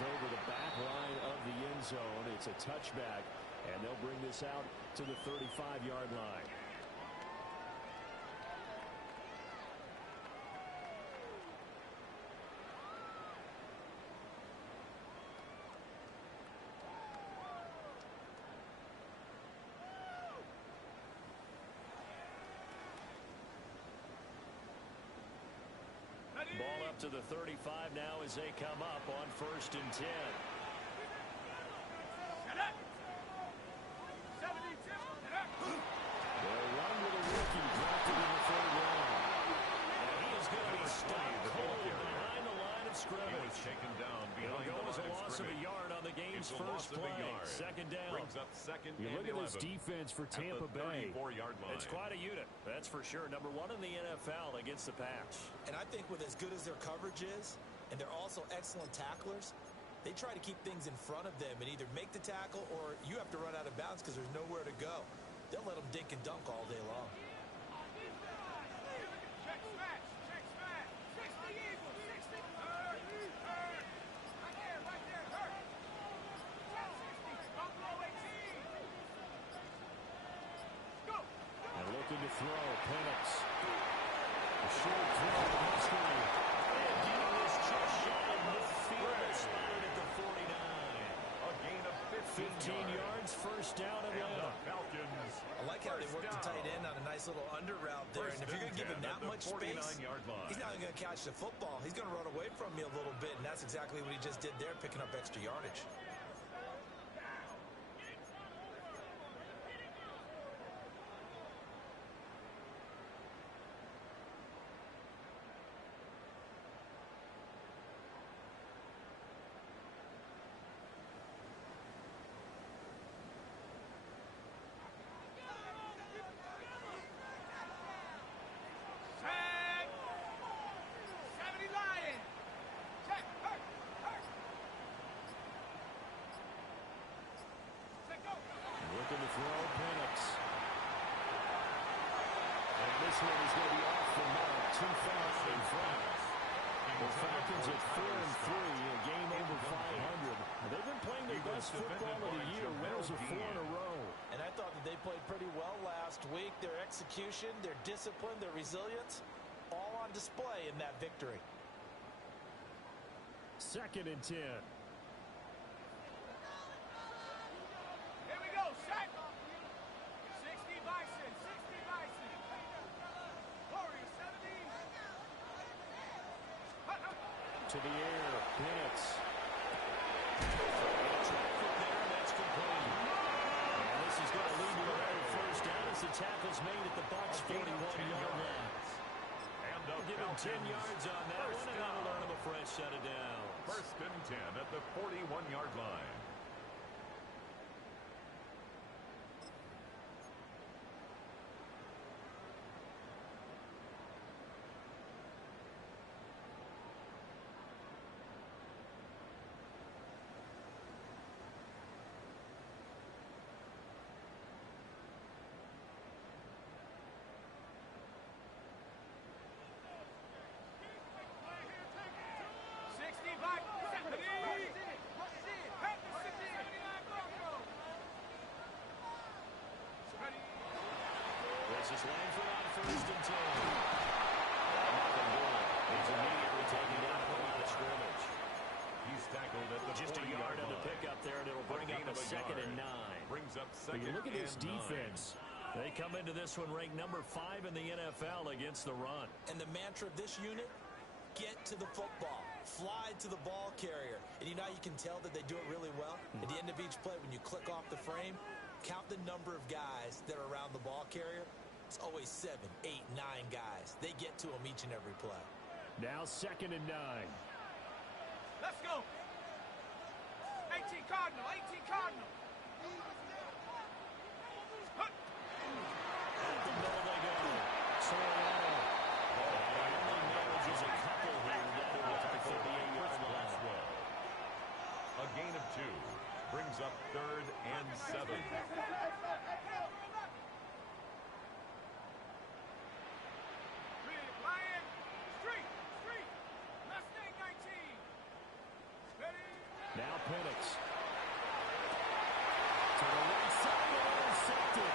is over the back line of the end zone. It's a touchback, and they'll bring this out to the 35-yard line. Ball up to the 35 now as they come up on 1st and 10. They'll run with a rookie drafted in the 3rd round. And he is going to be stopped cold behind the line of scrimmage. He was taken down behind the line of scrimmage. It'll go as a loss of a yard on the game's first play. 2nd down. Brings up 2nd you and look at this defense for Tampa Bay. 34-yard line. It's quite a unit, that's for sure. Number 1 in the NFL against the pass. And I think with as good as their coverage is, and they're also excellent tacklers, they try to keep things in front of them and either make the tackle or you have to run out of bounds because there's nowhere to go. They'll let them dink and dunk all day long. Check smash. 60 Eagles. 60. Hurt. Right there. Hurt. 60. Don't blow 18. Go. And looking to throw. Penix. A short throw to history. And he was just shy of midfield. Spotted at the 49. A gain of 15 yards. First down Atlanta. Falcons. I like how they work the tight end on a nice little under route there. And if you're going to give him that much space, he's not going to catch the football. He's going to run away from me a little bit, and that's exactly what he just did there, picking up extra yardage. Looking to throw, Penix. And this one is going to be off the mark, too far in front. The Falcons at 4-3, a game over 500. They've been playing their best football of the year. Winners of 4 in a row. And I thought that they played pretty well last week. Their execution, their discipline, their resilience, all on display in that victory. 2nd and 10. Sack. 60 Bison. Warriors 70. To the air. Penix. That's complete. And this is going to lead to another first down as the tackle's made at the Bucs' 41-yard line. And they'll give him 10 yards on that one, and that'll learn him a fresh set of downs. 1st and 10 at the 41-yard line. This is Langford on 1st and 10. He's immediately taken down at the line of scrimmage. He's tackled at the just a yard on the pickup there, and it'll bring up a 2nd and 9. Brings up 2nd and 9. Look at this defense. They come into this one ranked number 5 in the NFL against the run. And the mantra of this unit, get to the football. Fly to the ball carrier. And you know how you can tell that they do it really well? At the end of each play, when you click off the frame, count the number of guys that are around the ball carrier. It's always 7, 8, 9 guys. They get to them each and every play. Now 2nd and 9. Let's go. 18 Cardinal. At the middle they go. Soriano. Only manages a couple here. That will take the 38-yard line. A gain of 2. Brings up 3rd and 7. Lion, street, Mustang 19. Ready? Now Penix. To the right side and intercepted.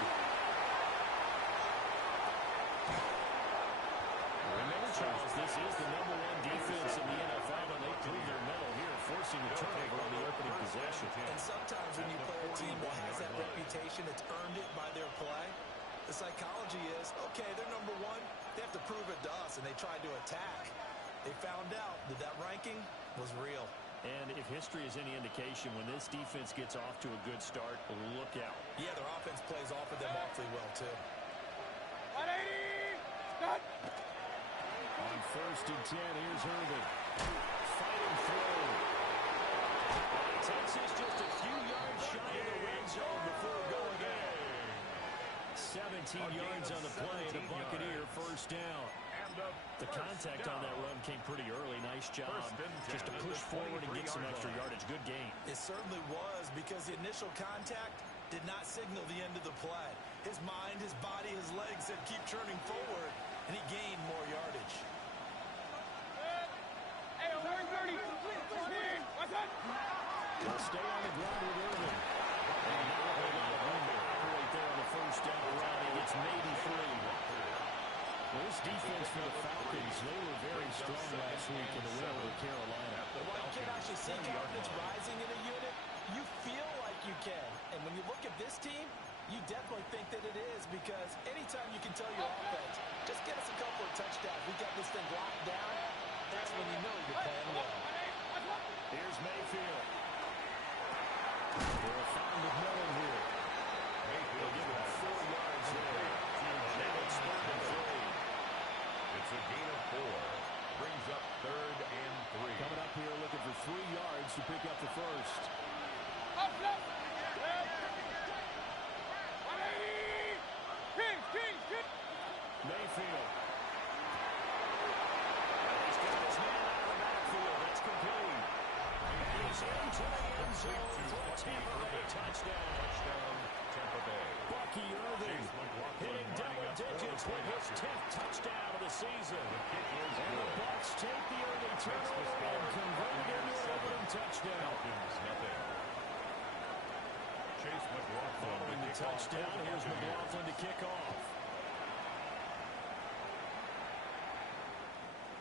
Remember, Charles, this is the #1 defense in the NFL, and they prove their mettle here, forcing a turnover on the opening possession. And sometimes when you play a team that has that reputation, it's earned it by their play. The psychology is, okay, they're #1. They have to prove it to us, and they tried to attack. They found out that that ranking was real. And if history is any indication, when this defense gets off to a good start, look out. Yeah, their offense plays off of them awfully well, too. 180! Start! On 1st and 10, here's Irvin. Fighting through. Texas just a few yards shy of the red zone before going in. 17 yards on the play, and a Buccaneer first down. The contact on that run came pretty early. Nice job just to push forward and get some extra yardage. Good game. It certainly was, because the initial contact did not signal the end of the play. His mind, his body, his legs said keep churning forward, and he gained more yardage. Hey, 30. What's that? They'll stay on the ground with Irvin. And now a lot of room right there on the first down run. He gets maybe 3. This defense for the Falcons, they were very strong last week in the win over Carolina. While you can't actually see confidence rising in a unit, you feel like you can. And when you look at this team, you definitely think that it is, because anytime you can tell your offense, just get us a couple of touchdowns, we got this thing locked down, that's when you know you're playing well. Here's Mayfield. They're fine with Miller here. Mayfield give him 4 yards there. Now it's 3rd and 3. It's a gain of 4. Brings up 3rd and 3. Coming up here looking for 3 yards to pick up the first. Up, up. 180! Kings! Mayfield. He's got his man out of the backfield. That's complete. He's into the end zone for a Tampa Bay touchdown. Tampa Bay. Bucky Irving hitting double digits with his 10th touchdown of the season. And the Bucs take the early turnover and convert it into an opening touchdown. Nothing. Chase McLaughlin. Following the touchdown, here's McLaughlin to kick off.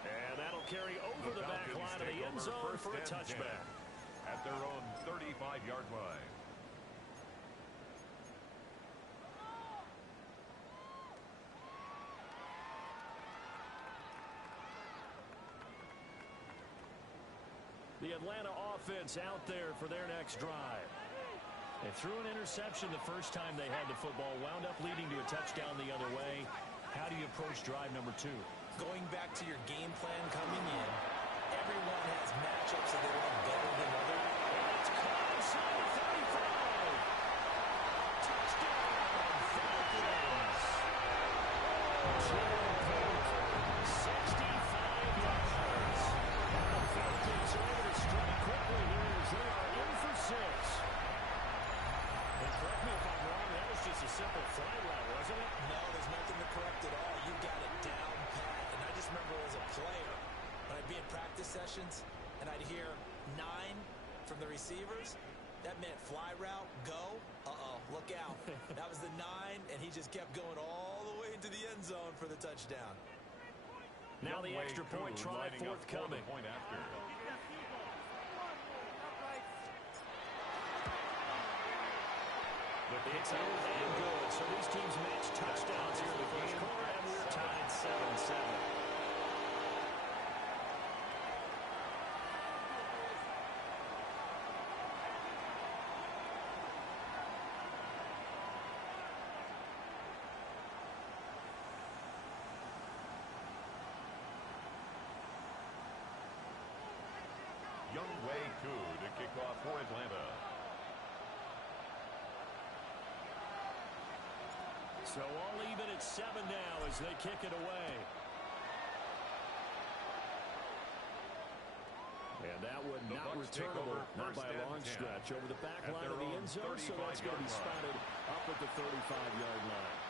And that'll carry over the back line of the end zone for a touchback. At their own 35-yard line. The Atlanta offense out there for their next drive. They threw an interception the first time they had the football, wound up leading to a touchdown the other way. How do you approach drive number 2? Going back to your game plan coming in, everyone has matchups that they want better than others. It's caught inside the 35. Touchdown, Falcons. 65 yards. And the Falcons are able to strike quickly here as they are in for 6. And correct me if I'm wrong, that was just a simple fly route, wasn't it? No, there's nothing to correct at all. You got it down pat. And I just remember as a player, when I'd be in practice sessions and I'd hear 9 from the receivers, that meant fly route, go, look out. That was the 9, and he just kept going all the way into the end zone for the touchdown. Now the extra point try forthcoming. Point after. It's out and good. So these teams match touchdowns here in the first quarter, and we're tied 7-7. Youngway Koo to kick off for Atlanta. So all even at 7 now as they kick it away. And that one not returnable, not by a long stretch, over the back line of the end zone, so that's going to be spotted up at the 35-yard line.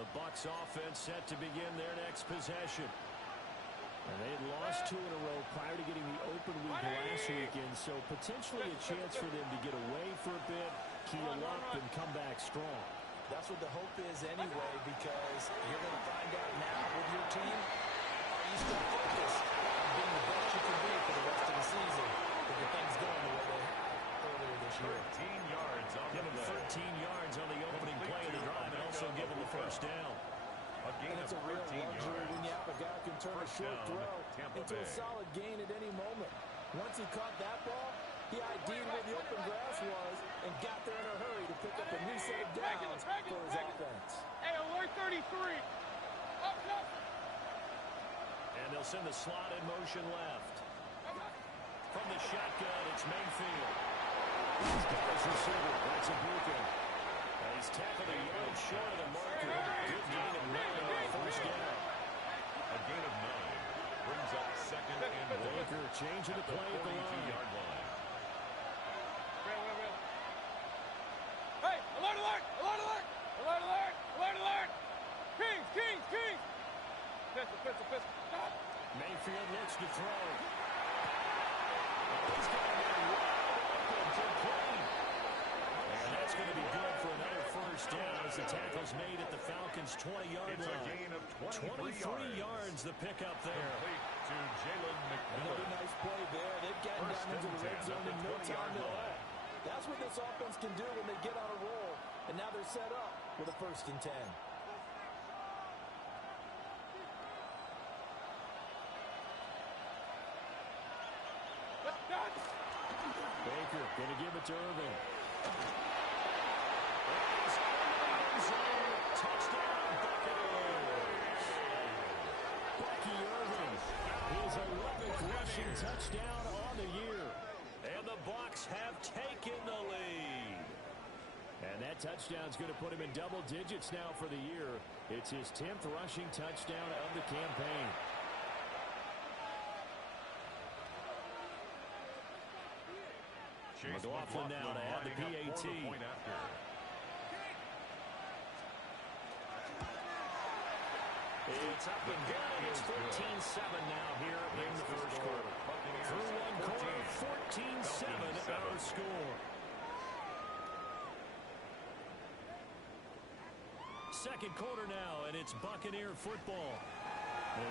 The Bucs offense set to begin their next possession. And they had lost 2 in a row prior to getting the open week last weekend, so potentially a chance for them to get away for a bit, keel up, and come back strong. That's what the hope is anyway, because you're going to find out now with your team, are you still focused on being the best you can be for the rest of the season if the things going the way they have earlier this year? 13 yards on Give the him play. 13 yards on the opening play of the drive and also give him the first down. A gain And it's of a real 13 luxury yards. when you have a guy who can turn a First short down, throw Tampa into a Bay. solid gain at any moment. Once he caught that ball, he ID'd where the open grass was and got there in a hurry to pick up a new set of downs for his offense. Hey, alert 33. Up, up. And they'll send the slot in motion left. From the shotgun, it's Mayfield. He's got his receiver. That's a Buka. He's tackled a yard short of the marker. Good gain of 9 on the first down. A gain of 9 brings up second and 1. Baker changing the play at the line. 42-yard line. Rail. Hey, alert, alert, alert, alert, alert, alert, alert, alert. Kings. Pistol. Stop. Mayfield looks to throw. He's got a man wide open to Green. And that's going to be good for another first down as the tackle's made at the Falcons' 20-yard It's a line. gain of 23 yards, the pickup there. Complete to Jalen Another McMillan. nice play there. They've gotten First down into and the red 10 zone at in the no 20-yard time at all. line. That's what this offense can do when they get on a roll. And now they're set up with a 1st and 10. Baker going to give it to Irvin. Touchdown, Buccaneers. Bucky Irvin, his 11th rushing touchdown on the year. And the Bucs have taken the lead. And that touchdown's going to put him in double digits now for the year. It's his 10th rushing touchdown of the campaign. Chase McLaughlin now to add the lining up PAT. for the point after. It's up and good. It's 14-7 now here in the first quarter. Through one quarter, 14-7 our score. Second quarter now, and it's Buccaneer football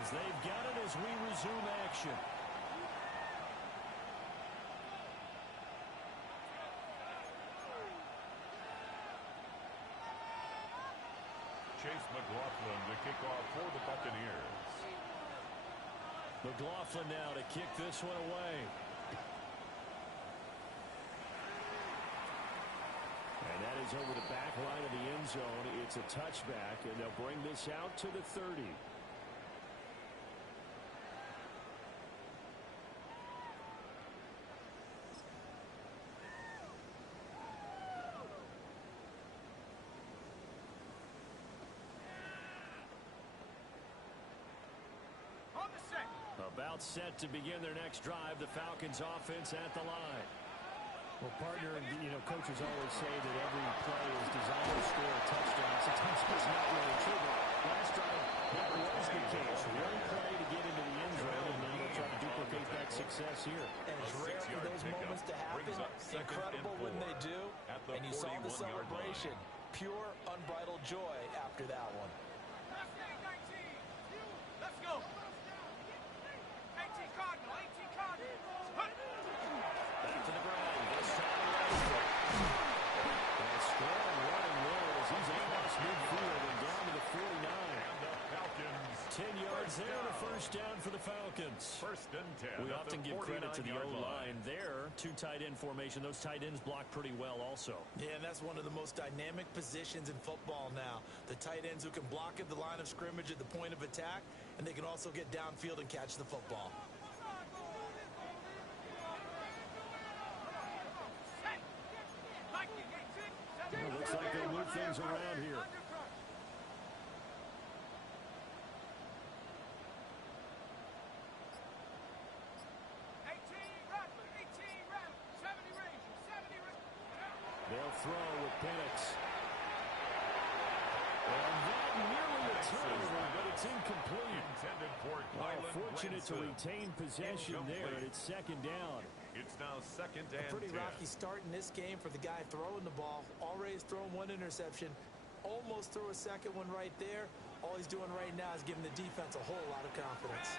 as they've got it as we resume action. Chase McLaughlin to kick off for the Buccaneers. McLaughlin now to kick this one away. And that is over the back line of the end zone. It's a touchback, and they'll bring this out to the 30. About set to begin their next drive, the Falcons offense at the line. Well, partner, coaches always say that every play is designed to score a touchdown. Sometimes it's not really true, but last drive, that was the case. One play to get into the end zone, and now they'll try to duplicate that success here. And it's rare for those moments to happen. Incredible when they do. And you saw the celebration. Pure, unbridled joy after that one. Let's go. 18 Cardinal. Back to the ground. This time Rashford. And strong running there as he's across midfield and down to the 49. And the Falcons. 10 yards there and a first down for the Falcons. First and 10. We at often the give credit to the 49-yard O-line there. 2 tight end formation. Those tight ends block pretty well also. Yeah, and that's one of the most dynamic positions in football now. The tight ends who can block at the line of scrimmage at the point of attack, and they can also get downfield and catch the football. Well, looks like they move things around here. They'll throw with Penix. And that nearly a turnover, but it's incomplete. Intended for Fortunate to retain possession there, and it's second down. It's now second and 10. Pretty rocky start in this game for the guy throwing the ball. Already has thrown one interception. Almost threw a second one right there. All he's doing right now is giving the defense a whole lot of confidence.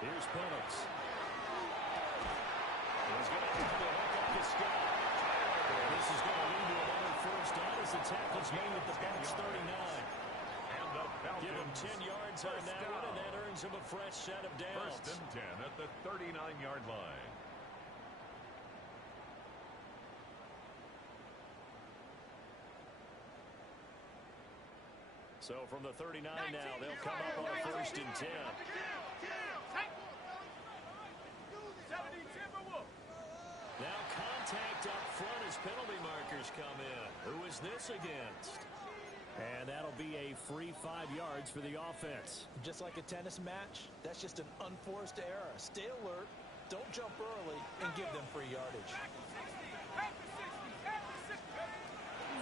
Here's Penix. He's going to have to hook up the sky. This is going to lead to another first down as the tackle's made at the Bucs 39. Give him 10 yards on that one, and that earns him a fresh set of downs. First and 10 at the 39-yard line. So from the 39 now, they'll come up on first and 10. Now contact up front as penalty markers come in. Who is this against? And that'll be a free 5 yards for the offense. Just like a tennis match, that's just an unforced error. Stay alert, don't jump early, and give them free yardage.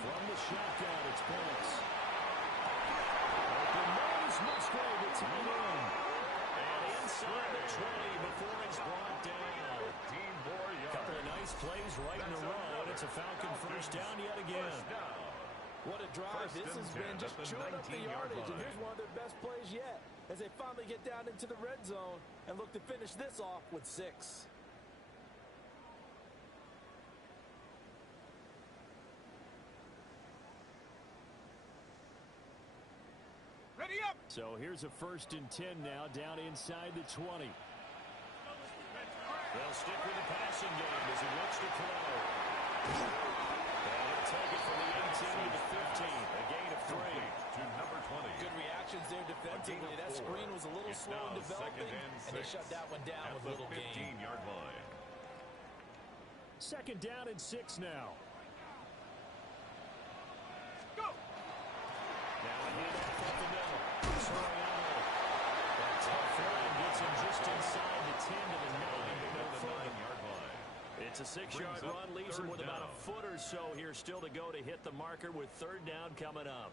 From the shotgun, it's Penix. Open man is Musgrave, it's tight end. And inside the 20 before it's brought down. Couple of nice plays right in a row, and it's a Falcon first down yet again. What a drive. This has been just chewing up the yardage, and here's one of their best plays yet as they finally get down into the red zone and look to finish this off with 6. Ready up! So here's a first and 10 now, down inside the 20. They'll stick with the passing game as he looks to throw. And he'll take it from the 18 to the 15. A gain of 3. To number 20. Good reactions there defensively. That screen was a little slow in developing, and they shut that one down with a little gain. 15-yard line. Second down and 6 now. Go! Now a handoff up the middle. Soriano. That tough line gets him just inside the 10 to the 9. It's a 6-yard run, leaves him with about a foot or so here still to go to hit the marker with third down coming up.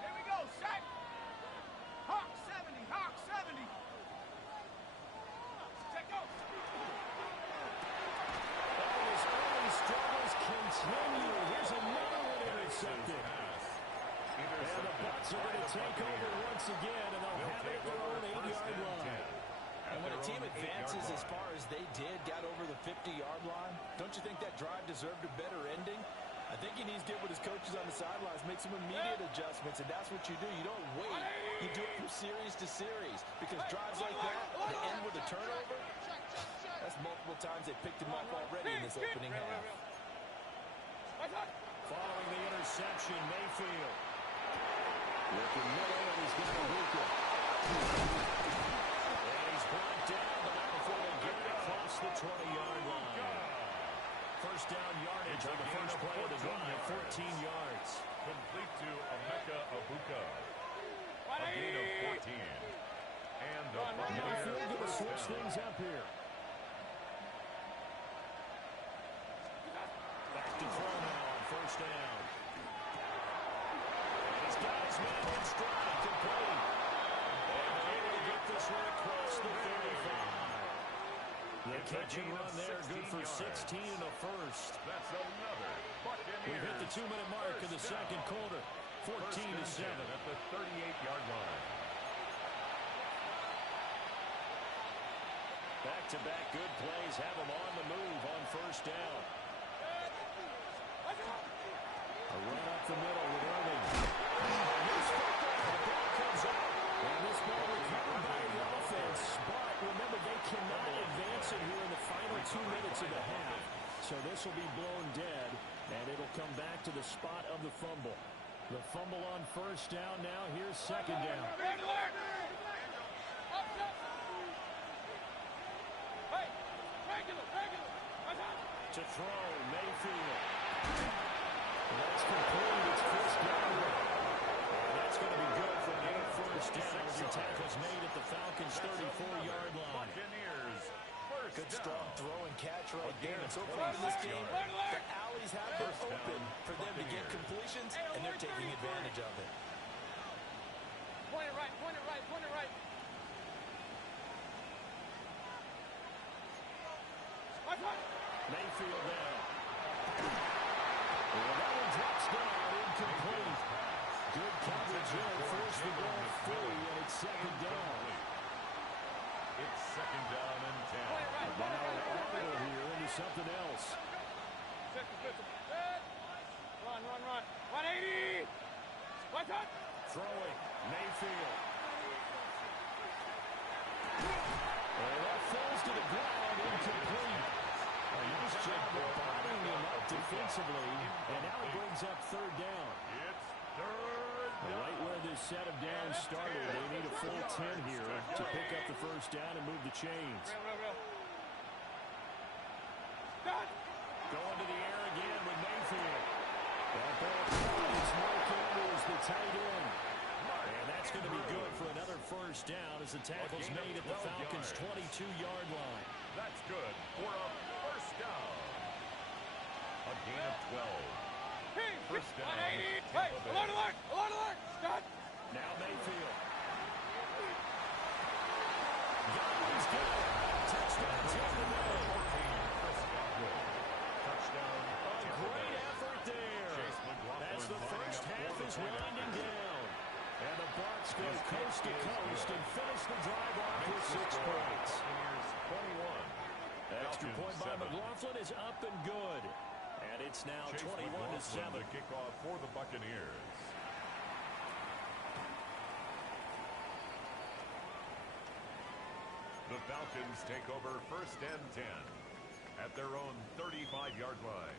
Here we go, set! Hawk 70, Hawk 70! Set, go! Struggles continue. Here's another one intercepted. And the Bucs are going to take over once again, and they'll have it at their own 8-yard line. And when a team advances as far as they did, got over the 50-yard line, don't you think that drive deserved a better ending? I think he needs to get with his coaches on the sidelines, make some immediate adjustments, and that's what you do. You don't wait. You do it from series to series, because drives like that, that end with a turnover, that's multiple times they picked him up already in this opening half. Following the interception, Mayfield. Looking middle, and he's going to hook it. And he's brought down, but not before they get it across the 20-yard line. First down yardage on the first play of the drive, 14 yards. Complete to Emeka Abuka. A gain of 14. And the Mayfield going to switch things up here. Back to throw now on first down. And he's got his man in stride, complete. And able to get this one across the 35. The catch and run there, good for 16 and a first. That's another. We've hit the 2-minute mark in the second quarter. 14-7 at the 38-yard line. Back-to-back good plays have him on the move on first down. A run up the middle with Irving. The ball comes out. And this ball recovered by the offense. But remember, they cannot advance it here in the final 2 minutes of the half. So this will be blown dead, and it'll come back to the spot of the fumble. The fumble on first down now. Here's second down. Red alert! Up, up! Hey, regular. To throw, Mayfield. That's complete. It's Chris Godwin. And that's going to be good for a first down as the tackle's made at the Falcons' 34-yard line. Good strong throw and catch right there. So far in this game, the alleys have been open for them to get completions, and they're taking advantage of it. Point it right. Mayfield down. Well, that one drops down, incomplete. Good coverage there, forced the ball free, and it's second down. It's second down and 10. Now an audible here into something else. Run. 180. Watch out. Throwing, Mayfield. And that falls to the ground, incomplete. A nice job of bottling him up defensively, and now it brings up third down. It's third down. Right where this set of downs started, they need a full 10 here to pick up the first down and move the chains. Real. Stop. Going to the air again with Mayfield. That ball finds Mark Andrews, the tight end. And that's going to be good for another first down as the tackle's made at the Falcons' 22-yard line. That's good for a first down. A gain of 12. First down. 180. Hey, alert. Stop. Now Mayfield. Godwin's good. Touchdown, Tampa Bay. Touchdown. A great effort there. As the first half is winding down. And the Bucs go coast to coast and finish the drive off with 6 points. 21. Extra point by McLaughlin is up and good. And it's now 21-7. The kickoff for the Buccaneers. The Falcons take over first and 10 at their own 35-yard line.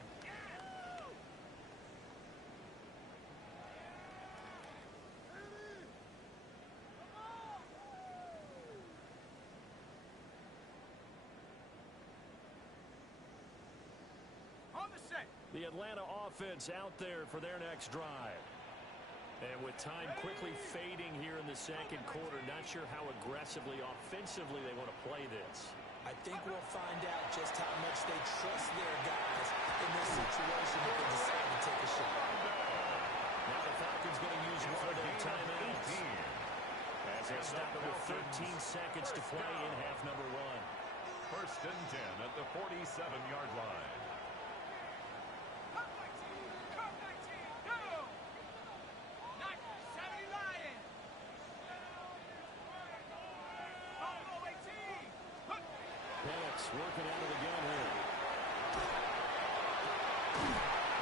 The Atlanta offense out there for their next drive. And with time quickly fading here in the second quarter, not sure how aggressively, offensively they want to play this. I think we'll find out just how much they trust their guys in this situation if they decide to take a shot. Now the Falcons going to use one of their timeouts. As they stop it with 13 seconds to play in half number 1. First and 10 at the 47-yard line. Working out of the gun here.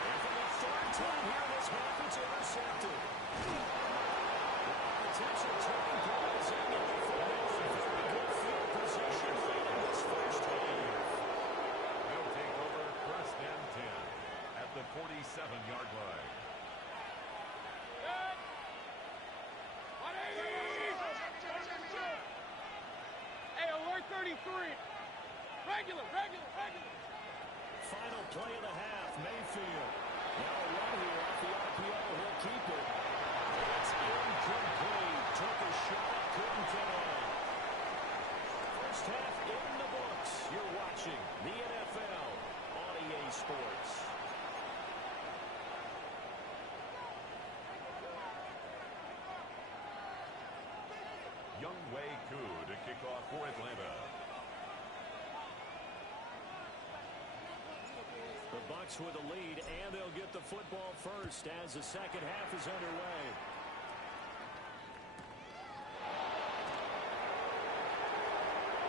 And for the third time here in this half, it's intercepted. Potential turning point is in the very good field position late in this first half. They'll take over first and 10 at the 47-yard line. Hey, alert 33. Regular. Final play of the half, Mayfield. Now a run here off the RPO. He'll keep it. It's incomplete. Took a shot, couldn't connect. First half in the books. You're watching the NFL on EA Sports. Younghoe Koo to kick off for Atlanta. The Bucs with a lead, and they'll get the football first as the second half is underway.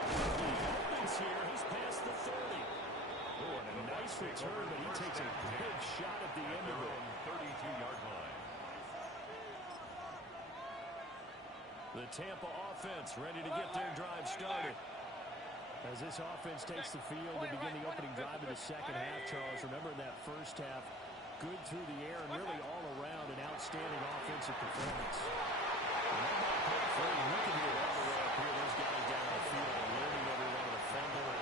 He opens here. He's past the 30. Oh, and a nice return, but he takes a big shot at the end of it. 32-yard line. The Tampa offense ready to get their drive started. As this offense takes the field to begin the opening drive of the second half, Charles, remember in that first half, good through the air and really all around an outstanding defensive performance. Looking here all the way up here. Those guys down the field are learning every one of the fumble.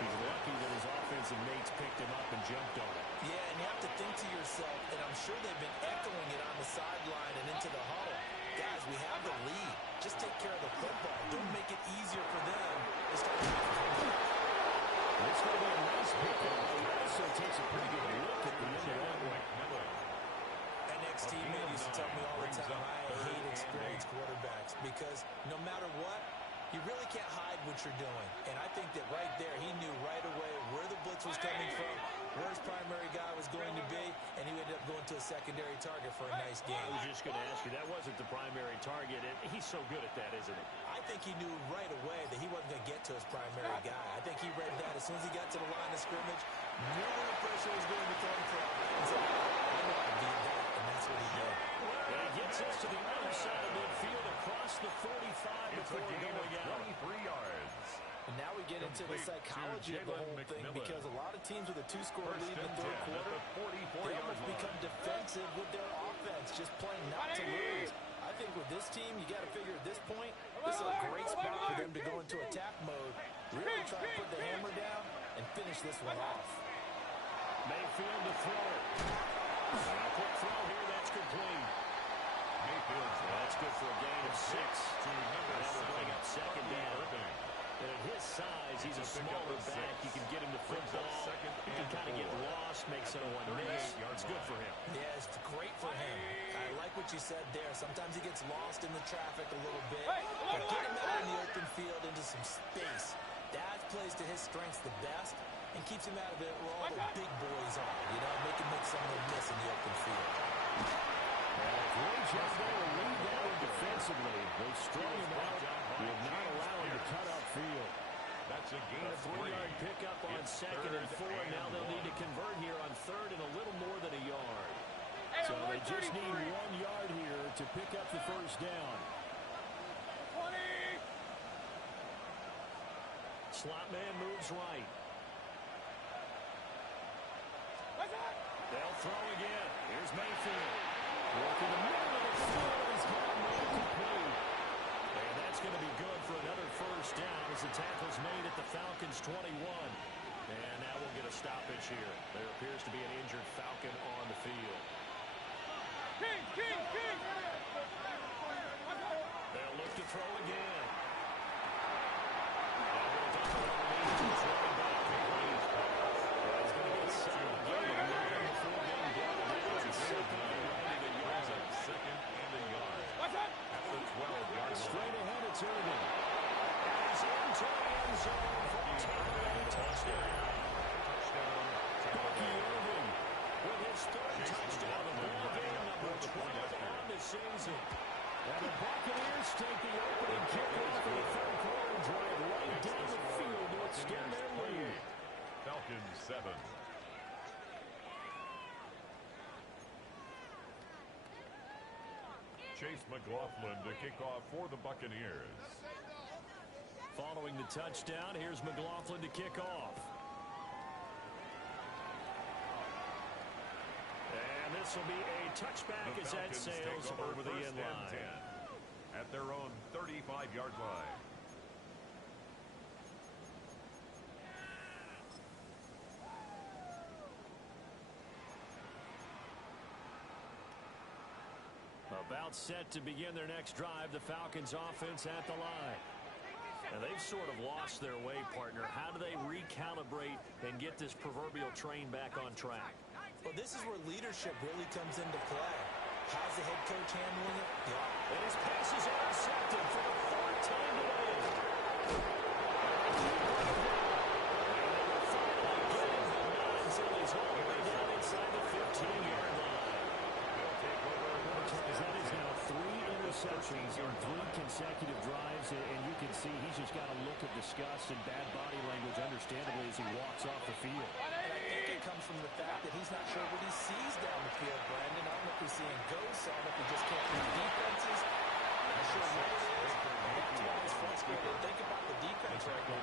He's lucky that his offensive mates picked him up and jumped on him. Yeah, and you have to think to yourself, and I'm sure they've been echoing it on the sideline and into the huddle. Guys, we have the lead. Just take care of the football. Don't make it easier for them. Just got to make it come. It's going to be a nice pickup. He also takes a pretty good look at the end of that one. An ex-teammate used to tell me all the time, I hate experienced quarterbacks because no matter what, you really can't hide what you're doing. And I think that right there, he knew right away where the blitz was coming from, where his primary guy was going to be, and he ended up going to a secondary target for a nice game. I was just going to ask you, that wasn't the primary target, and he's so good at that, isn't he? I think he knew right away that he wasn't going to get to his primary guy. I think he read that as soon as he got to the line of scrimmage, knew where the pressure was going to come from, and said, I know I need that, and that's what he did. And he gets us to the other side of midfield across the 45 before going out. 23 yards. And now we get into the psychology of the whole thing because a lot of teams with a two-score lead in the third quarter, they almost become defensive with their offense, just playing not to lose. I think with this team, you got to figure at this point, this is a great spot for them to go into attack mode, really try to put the hammer down and finish this one off. Mayfield to throw it. And a quick throw here, that's complete. That's good for a gain of 6. That will bring up second down. And at his size, he's a smaller back. You can get him the football. He can kind of get lost, make someone miss. It's good for him. Yeah, it's great for him. I like what you said there. Sometimes he gets lost in the traffic a little bit. But get him out in the open field into some space. That plays to his strengths the best and keeps him out of it where all the big boys are. You know, make him make someone miss in the open field. Great job there to lead that one defensively. They strung him out. Did not allow him to cut upfield. That's a gain of 3. 3-yard pickup on second and 4. Now they'll need to convert here on third and a little more than a yard. So they just need 1 yard here to pick up the first down. 20. Slot man moves right. They'll throw again. Here's Mayfield. Working the middle of the field. He's got him complete. And that's going to be good for another first down as the tackle's made at the Falcons' 21. And now we'll get a stoppage here. There appears to be an injured Falcon on the field. King. They'll look to throw again. And we'll dump it underneath to his running back. He's going to get sacked again. Before getting brought down. It's second and a yard. Second and a yard. What's that? At the 12-yard line. Straight ahead, it's Irvin. And he's into the end zone for a touchdown. Bucky Irvin with his third touchdown of the ball game, number 12 on the season. And the Buccaneers take the opening kickoff of the third quarter, drive right down the field to extend their lead. Falcons 7. Chase McLaughlin to kick off for the Buccaneers. Following the touchdown, here's McLaughlin to kick off. And this will be a touchback as that sails over the end line. At their own 35-yard line. About set to begin their next drive, the Falcons offense at the line. And they've sort of lost their way, partner. How do they recalibrate and get this proverbial train back on track? Well, this is where leadership really comes into play. How's the head coach handling it? Yeah. And his pass is intercepted for the third time today. Until he's all the way down inside the 15-yard line. That is now 3 interceptions in 3 consecutive drives, and you can see he's just got a look of disgust and bad body language, understandably, as he walks off the field. And I think it comes from the fact that he's not sure what he sees down the field, Brandon. I don't know if he's seeing ghosts. I don't know if he just can't read defenses. I'm not sure what it is. That's why he's frustrated. Think about the defense right now.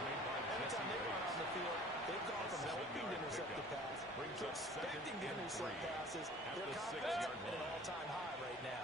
Every time they run on the field, they've gone from hoping to intercept the pass to expecting to intercept passes. Their confidence at an all-time high right now.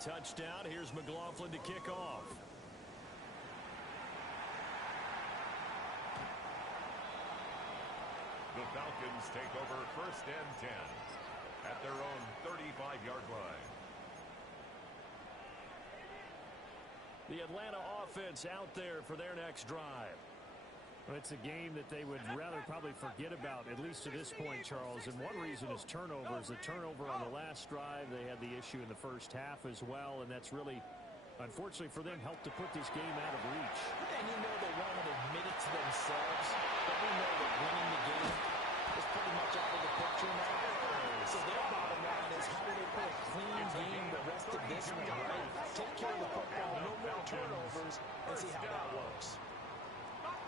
touchdown. Here's McLaughlin to kick off. The Falcons take over 1st and 10 at their own 35-yard line. The Atlanta offense out there for their next drive. Well, it's a game that they would rather probably forget about, at least to this point, Charles. And one reason is turnovers. The turnover on the last drive, they had the issue in the first half as well, and that's really, unfortunately for them, helped to put this game out of reach. And you know they won't admit it to themselves, but we know that winning the game is pretty much out of the picture now. So their bottom line is, how do they play a clean game the rest of this one, right? Take care of the football, no more turnovers, and see how that works.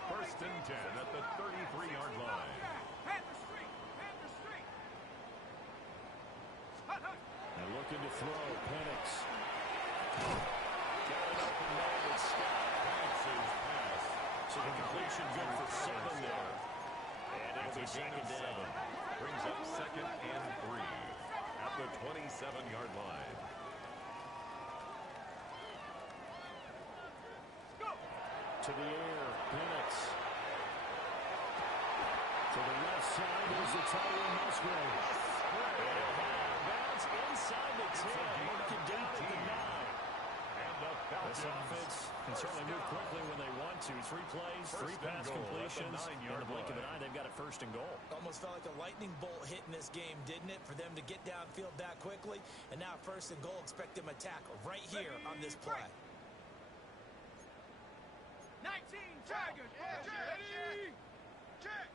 1st and 10 at the 33-yard line. They're looking to throw. Penix. Got an open man with Scott. Penix's pass. So the completion good for 7 there. And it'll be second down. Brings up 2nd and 3 at the 27-yard line. To the air. Penix. To the left side is the Tyrone Musgrave. Bounce inside the 10. Mark it down at the 9. This offense can certainly move quickly when they want to. 3 plays, 3 pass completions. In the blink of an eye, they've got it 1st and goal. Almost felt like a lightning bolt hit in this game, didn't it? For them to get downfield that quickly. And now 1st and goal, expect them to tackle right here on this play. 19 Tigers. Ready?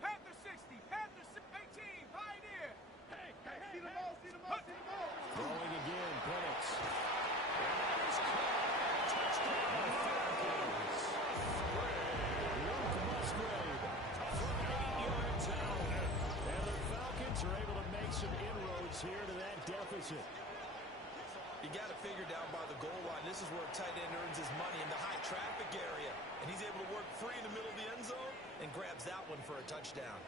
Panther 60. Panther 18. Pioneer. Hey, see the ball, see the ball, see the ball. Throwing again, Penix. And that is caught. Touchdown, Falcons. Luke Musgrave from 8 yards out. And the Falcons are able to make some inroads here to that deficit. You got to figure down by the goal line. This is where a tight end earns his money, in the high traffic area. And he's able to work free in the middle of the end zone and grabs that one for a touchdown.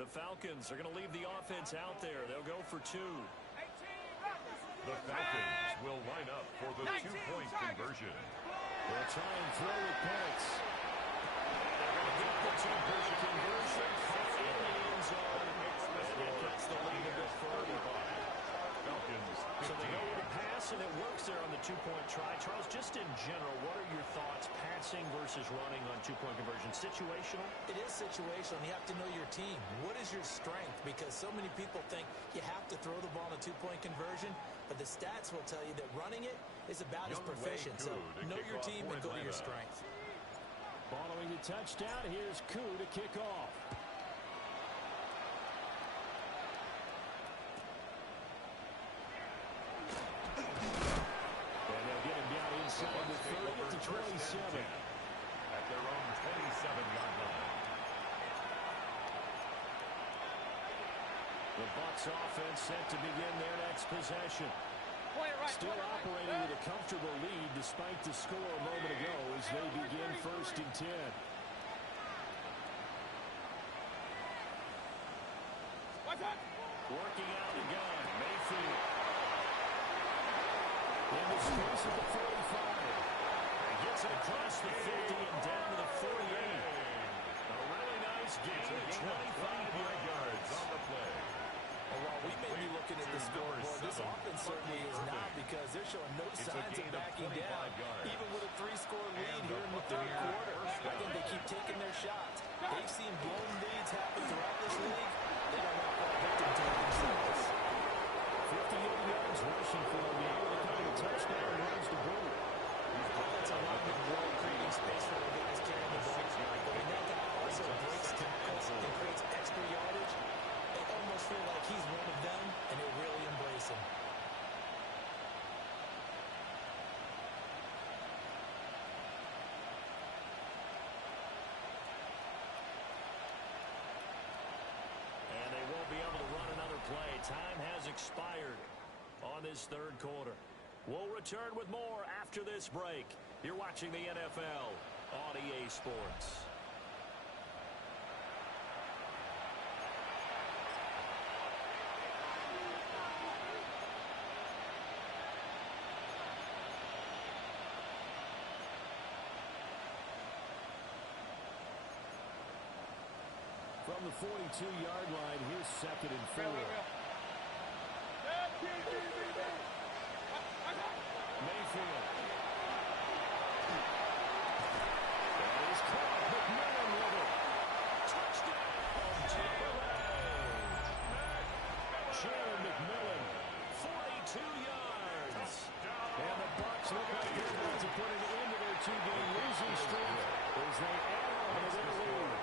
The Falcons are going to leave the offense out there. They'll go for 2. The Falcons will line up for the 2-point conversion. They'll try and throw with Penix. They're going to get the 2-point conversion. Caught in the end zone. And it gets the lead a bit further. Falcons 15. So they know where to pass, and it works there on the 2-point try. Charles, just in general, what are your thoughts, passing versus running on 2-point conversion? Situational? It is situational, and you have to know your team. What is your strength? Because so many people think you have to throw the ball in a 2-point conversion, but the stats will tell you that running it is about as proficient. So know your team and go to your strength. Following the touchdown, here's Koo to kick off. And they'll get him down inside the 30 to 27. At their own 27-yard line. The Bucs offense set to begin their next possession. Still operating with a comfortable lead despite the score a moment ago as they begin 1st and 10. Working out again, Mayfield. In the space of the 45. He gets it across the 50 and down to the 48. A really nice gain of 25 yards on the play. And while we may be looking at the scoreboard, this offense certainly is not, because they're showing no signs of backing down, even with a 3-score lead here in the 3rd quarter. I think they keep taking their shots. They've seen blown leads happen throughout this league. They don't want to victim to it themselves. 58 yards rushing for him. Able to come to touchdown, runs the boot. That's a lot of road, creating space for the guys carrying the ball. But when that guy also breaks tackles and creates extra yardage, they almost feel like he's one of them, and they really embrace him. And they won't be able to run another play. Time has expired on this 3rd quarter. We'll return with more after this break. You're watching the NFL on EA Sports. From the 42-yard line, here's 2nd and 4. Mayfield. That is caught. McMillan with it. Touchdown, Tampa Bay. Jared McMillan, 42 yards. And the Bucs look like they're about to put an end to their 2-game losing streak as they add on to their lead.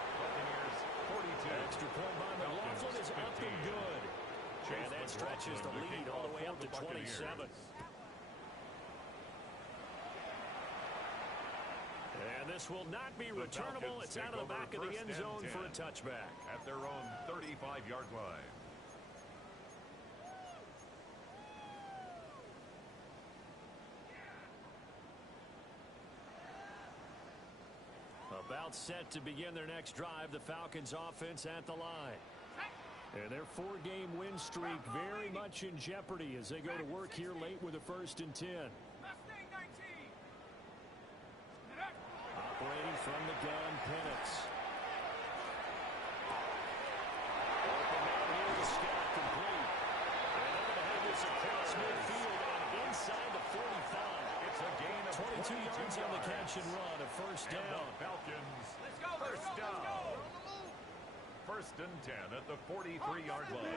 Extra point by McLaughlin is up and good. And that stretches the lead all the way up to 27. And this will not be returnable. It's out of the back of the end zone for a touchback. At their own 35-yard line. About set to begin their next drive, the Falcons offense at the line. And their 4-game win streak very much in jeopardy as they go to work here late with a 1st and 10. Operating from the gun, Penix. Open man here to Scott, complete. And they're going to have this across midfield and inside the 45. It's a gain of 22 yards on the catch and run, a 1st down. Falcons, Let's go, first down. 1st and 10 at the 43-yard line.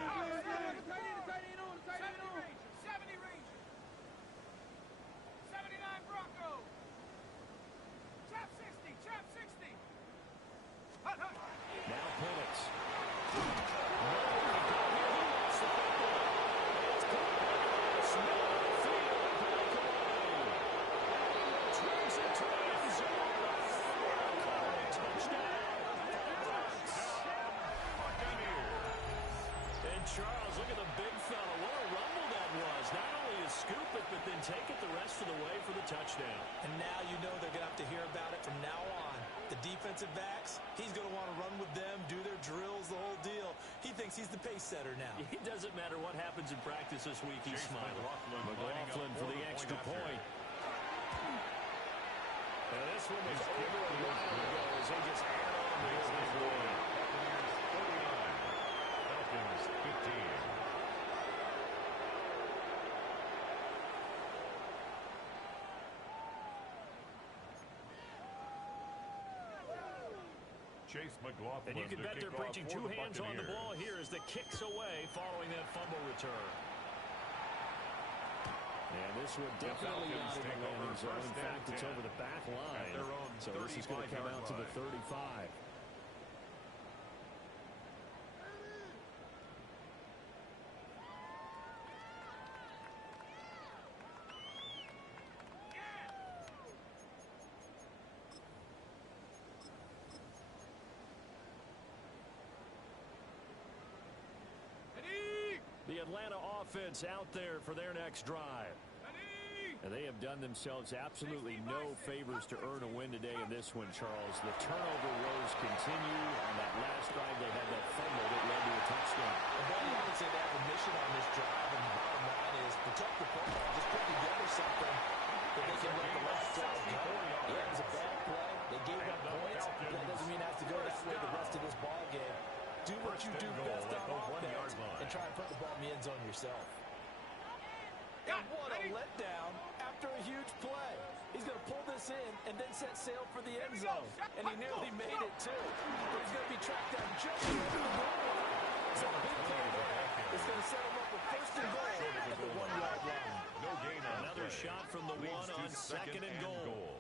70 Rangers. 79 Broncos. Chap 60. Chap 60. Now Penix. Charles, look at the big fella. What a rumble that was. Not only to scoop it, but then take it the rest of the way for the touchdown. And now you know they're going to have to hear about it from now on. The defensive backs, he's going to want to run with them, do their drills, the whole deal. He thinks he's the pace setter now. It doesn't matter what happens in practice this week. He's smiling. McLaughlin for the extra point. And this one was over a while ago as they just add on to this one. Falcons 15. Chase McLaughlin. And you can bet they're preaching 2 hands on the ball here as the kicks away following that fumble return. And this one definitely not in the landing zone. In fact, it's over the back line. So this is going to come out to the 35. The Atlanta offense out there for their next drive. And they have done themselves absolutely no favors to earn a win today in this one, Charles. The turnover woes continue. On that last drive, they had that fumble that led to a touchdown. I would say they have a mission on this drive, and the bottom line is protect the football. Just put together something that they can let the last drive go. Yeah, it was a bad play. They gave up points. That doesn't mean it has to go that way the rest of this ball game. Do what you do best on offense and try and put the ball in the end zone yourself. And what a letdown after a huge play. He's going to pull this in and then set sail for the end zone. And he nearly made it, too. But he's going to be tracked down just over the goal line. So a big play there is going to set him up with 1st and goal at the 1-yard line. No gain on Another play. shot from the Leads one to on 2nd and goal.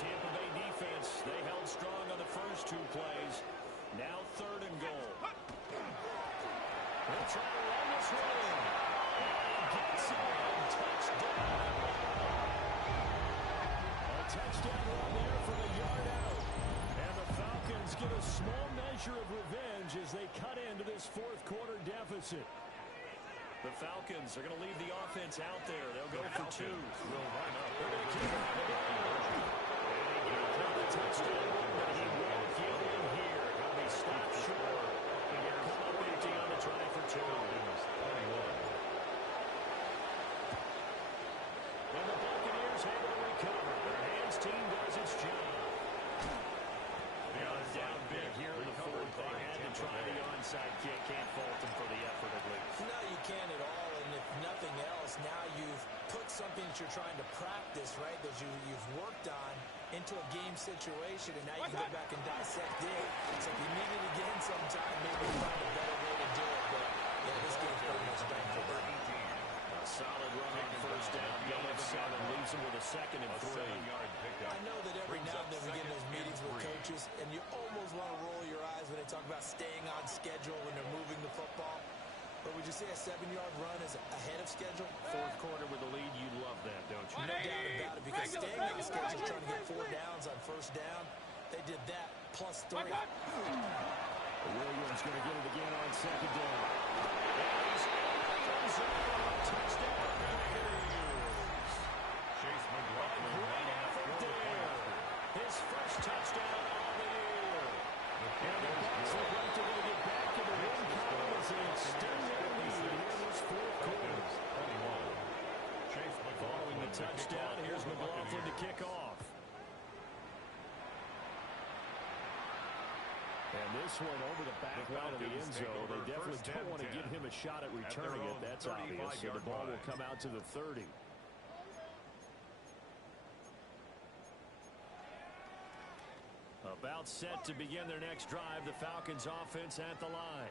Tampa Bay defense, they held strong on the first 2 plays. Now 3rd and goal. They'll try to run this one in. And Gets it in. Touchdown. A touchdown run there from a yard out. And the Falcons get a small measure of revenge as they cut into this fourth quarter deficit. The Falcons are going to leave the offense out there. They'll go for two. Will line up. They're going to keep it on the ground. And he got the touchdown, but he won't get in here. He'll be stopped short. And he'll come up empty on the try for two. And the Buccaneers able to recover. Their hands team does its job. Down big here in the fourth. They had to try the onside kick. Can't fault them for the effort at least. No, you can't at all. And if nothing else, now you've put something that you're trying to practice, right, that you've worked on into a game situation, and now you can go back and dissect it. So if you need it again sometime, maybe find a better way to do it. But, yeah, this game's pretty much done for them. A solid run on first down. Gain of 7 leaves them with a second and 3. I know that every now and then we get in those meetings with coaches, and you almost want to roll your eyes when they talk about staying on schedule when they're moving the football. But would you say a 7-yard run is ahead of schedule? Fourth quarter with the lead, you love that, don't you? No doubt about it, because staying on schedule, trying to get 4 downs on first down, they did that plus 3. Williams going to get it again on second down. Touchdown. Chase McLaughlin. Great effort there. His first touchdown on the year. And the Bucs look like they're going to get back in the win column as they extend their lead here in this fourth quarter. Following the touchdown, here's McLaughlin to kick off. And this one over the back line of the end zone. They definitely don't want to give him a shot at returning it. That's obvious. So the ball will come out to the 30. About set to begin their next drive. The Falcons offense at the line.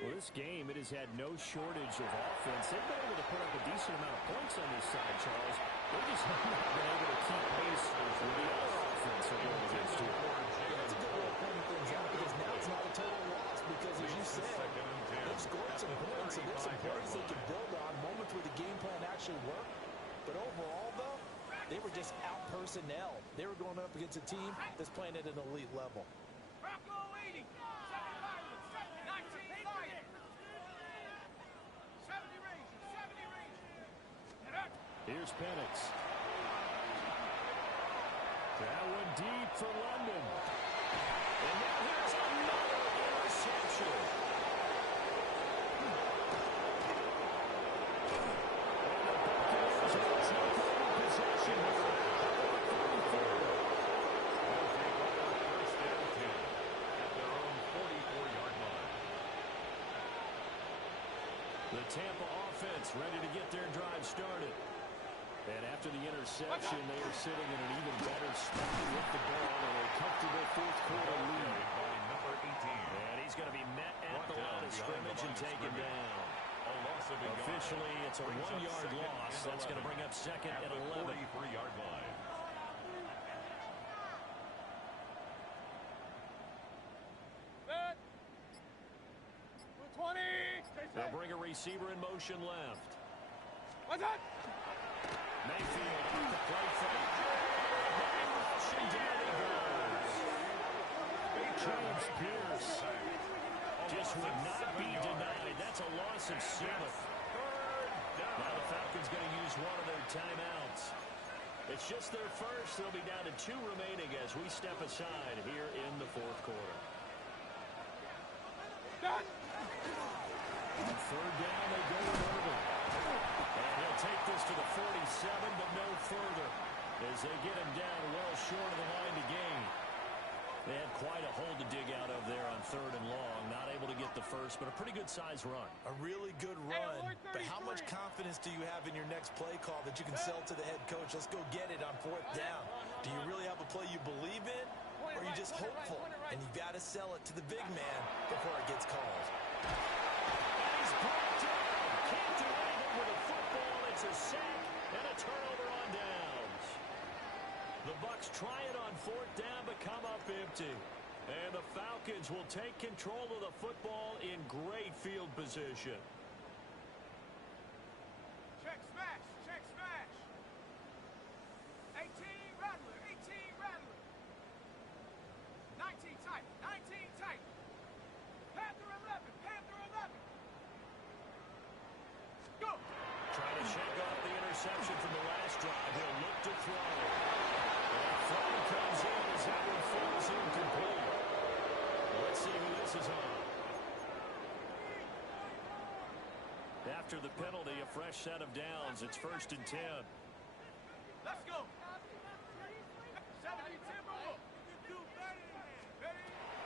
Well, this game, it has had no shortage of offense. They've been able to put up a decent amount of points on this side, Charles. They just have not been able to keep pace with the other offense they're going against here. That's a good way of pointing things out, because now it's not a total loss, because as you said, they've scored some points, and there's some plays they can build on, moments where the game plan actually worked. But overall, though, they were just out personnel. They were going up against a team that's playing at an elite level. Bronco 80. 19 fire. 70 range. 70 range. Here's Penix. That one deep for London. And now here's another interception. And the Buccaneers will take over possession here. The Tampa offense ready to get their drive started. And after the interception, they are sitting in an even better spot with the ball and a comfortable fourth quarter lead. Number 18. And he's going to be met at the line of scrimmage and taken down. Officially, it's a 1-yard loss. That's going to bring up second and 11. 43-yard line. Set. 20. They'll bring a receiver in motion left. What's that? Mayfield with the play fake. Rushing down he goes. James Pierce just would not be denied. That's a loss of 7. Now the Falcons going to use one of their timeouts. It's just their first. They'll be down to 2 remaining as we step aside here in the fourth quarter. Done. On third down, they go with Irvin. And he'll take this to the 47, but no further, as they get him down well short of the line to gain. They had quite a hole to dig out of there on third and long. Not able to get the first, but a pretty good-sized run. A really good run, but how much confidence do you have in your next play call that you can sell to the head coach? Let's go get it on fourth down. Do you really have a play you believe in, or are you just hopeful? And you've got to sell it to the big man before it gets called. And he's brought down. Can't do anything with a football. It's a sack and a turnover on downs. The Bucs try it on fourth down, but come up empty. And the Falcons will take control of the football in great field position. after the penalty, a fresh set of downs. It's 1st and 10. Let's go. 70, 10 more.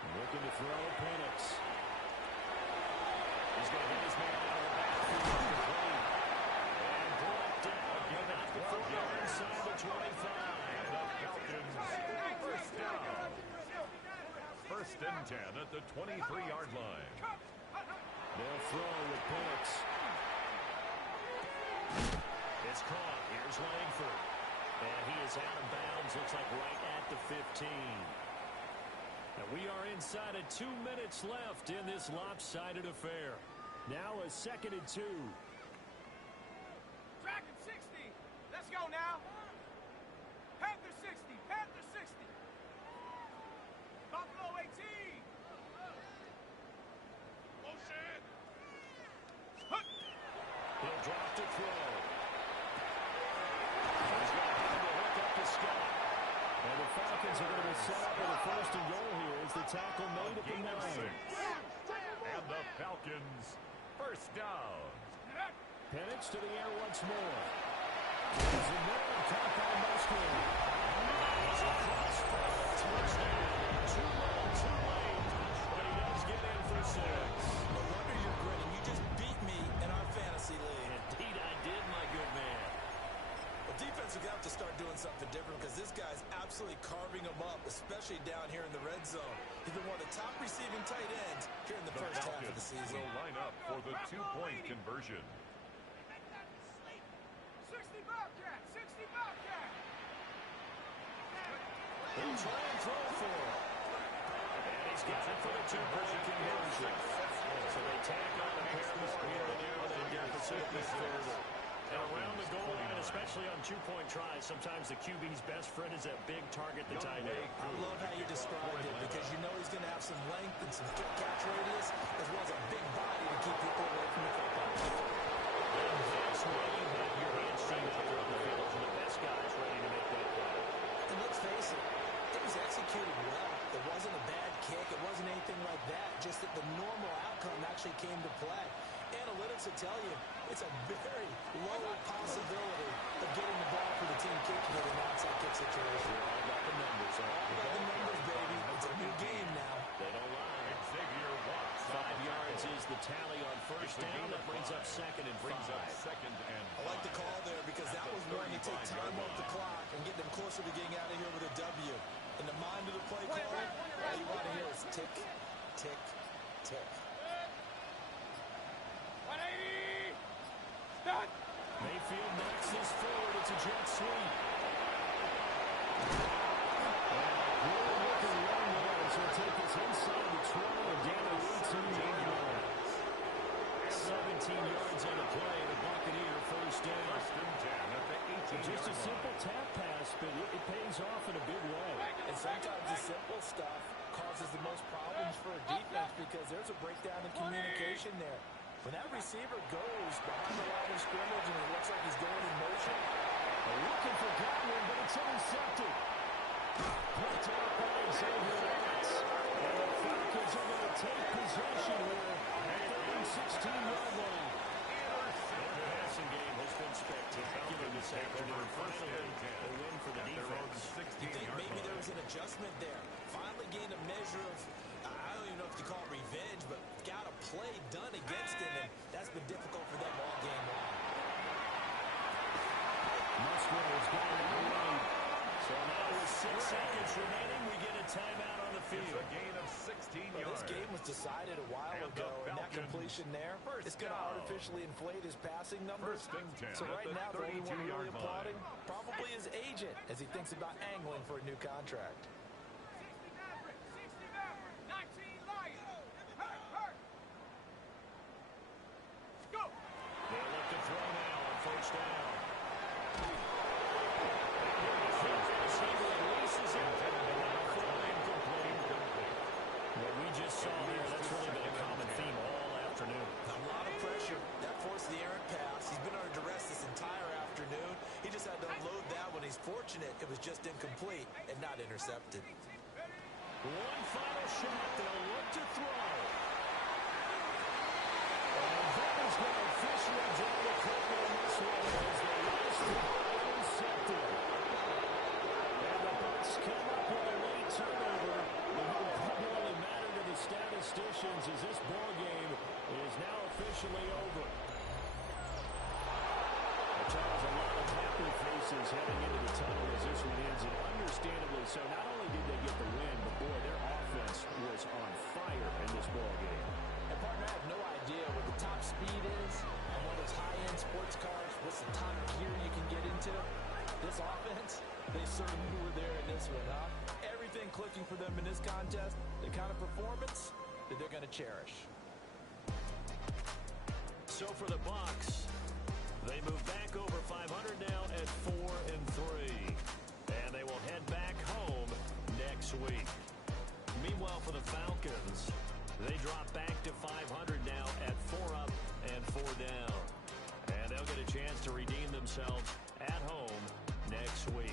Looking to throw, Penix. He's going to get his man out of the backfield. And brought down about the 4-yard inside the 25. The Falcons, first down. 1st and 10 at the 23-yard line. They'll throw with Penix. It's caught. Here's Langford. And he is out of bounds. Looks like right at the 15. And we are inside of 2 minutes left in this lopsided affair. Now a 2nd and 2. Dragon 60. Let's go now. Panther 60. Panther 60. Buffalo 18. Motion. He'll drop to throw. He's got time to hook up to Scott. And the Falcons are going to be set up with a 1st and goal here as the tackle made at the 9. And the Falcons, first down. Penix to the air once more. There's a man caught by Musgrave. He's across for a touchdown. Too little, too late. But he does get in for 6. No wonder you're grinning. You just beat me in our fantasy league. Indeed I did, my good man. Well, defense is going to have to start doing something different because this guy's absolutely carving them up, especially down here in the red zone. He's been one of the top receiving tight ends here in the first half of the season. Will line up for the 2-point conversion. 60 Bobcat. 60 Bobcat. He'll try and throw for it. And he's got it for the 2-point conversion. So they tack on a pair more here to narrow that deficit a bit further. And around the goal line, especially on 2-point tries, sometimes the QB's best friend is that big target, the tight end. I love how you described it because you know he's going to have some length and some catch radius as well as a big body to keep people away from the football. And that's why you have your hamstring player on the field and the best guys ready to make that play. And let's face it, it was executed well. It wasn't a bad kick. It wasn't anything like that. Just that the normal outcome actually came to play. Analytics will tell you it's a very low possibility of getting the ball for the team kicking it in an outside kick situation. All about the numbers. All about the numbers, baby. It's a new game now. They don't lie. Xavier Watts. 5 yards is the tally on first down. That brings up 2nd and 5. I like the call there because that was one to take time off the clock and get them closer to getting out of here with a W. In the mind of the play caller, all you want to hear is tick, tick, tick. 180. Start. Mayfield knocks this forward. It's a jet sweep. Really looking long there, so he'll take us inside the 20 and down to 18-yard line. 17 yards on the play, the Buccaneer first down. Just a simple tap pass, but it pays off in a big way. And sometimes the simple stuff causes the most problems for a defense because there's a breakdown in communication there. When that receiver goes behind the line of scrimmage and it looks like he's going in motion, they're looking for Godwin, but it's intercepted. Picked out by Xavier Watts. And the Falcons are going to take possession here at the 16-yard line. The passing game has been spectacular this afternoon. Finally, a win for the defense. you think maybe there was an adjustment there. Finally gained a measure of, I don't even know if you call it revenge, but got a play done against him, and that's been difficult for them all game long. Musgrave's got it on the lead. So now with 6 seconds remaining, we get a timeout on the field. It's a gain of 16 yards. This game was decided a while ago, and that completion there is going to artificially inflate his passing numbers. So right now, the only one really applauding probably his agent as he thinks about angling for a new contract. 60 Maverick. 60 Maverick. 19 Lions. Hurt. Go. They look to throw now on first down. What we just saw there, that's really been a common theme all afternoon. A lot of pressure. That forced the errant pass. He's been under duress this entire afternoon. He just had to unload that when he's fortunate it was just incomplete and not intercepted. One final shot. They'll look to throw. That is going to officially draw the curtain on this one as the last ball intercepted. And the Bucs come up with a late turnover. But it will probably only matter to the statisticians as this ball game is now officially over. Charles, a lot of happy faces heading into the tunnel as this one ends, and understandably so. Not only did they get the win, but boy, their offense was on fire in this ball game. And partner, I have no idea what the top speed is on one of those high-end sports cars. What's the top gear you can get into? This offense, they certainly were there in this one, huh? Everything clicking for them in this contest, the kind of performance that they're going to cherish. So for the Bucs, they move back over 500 now at 4-3. And they will head back home next week. Meanwhile, for the Falcons, they drop back to 500 now at 4 up and 4 down. And they'll get a chance to redeem themselves at home next week.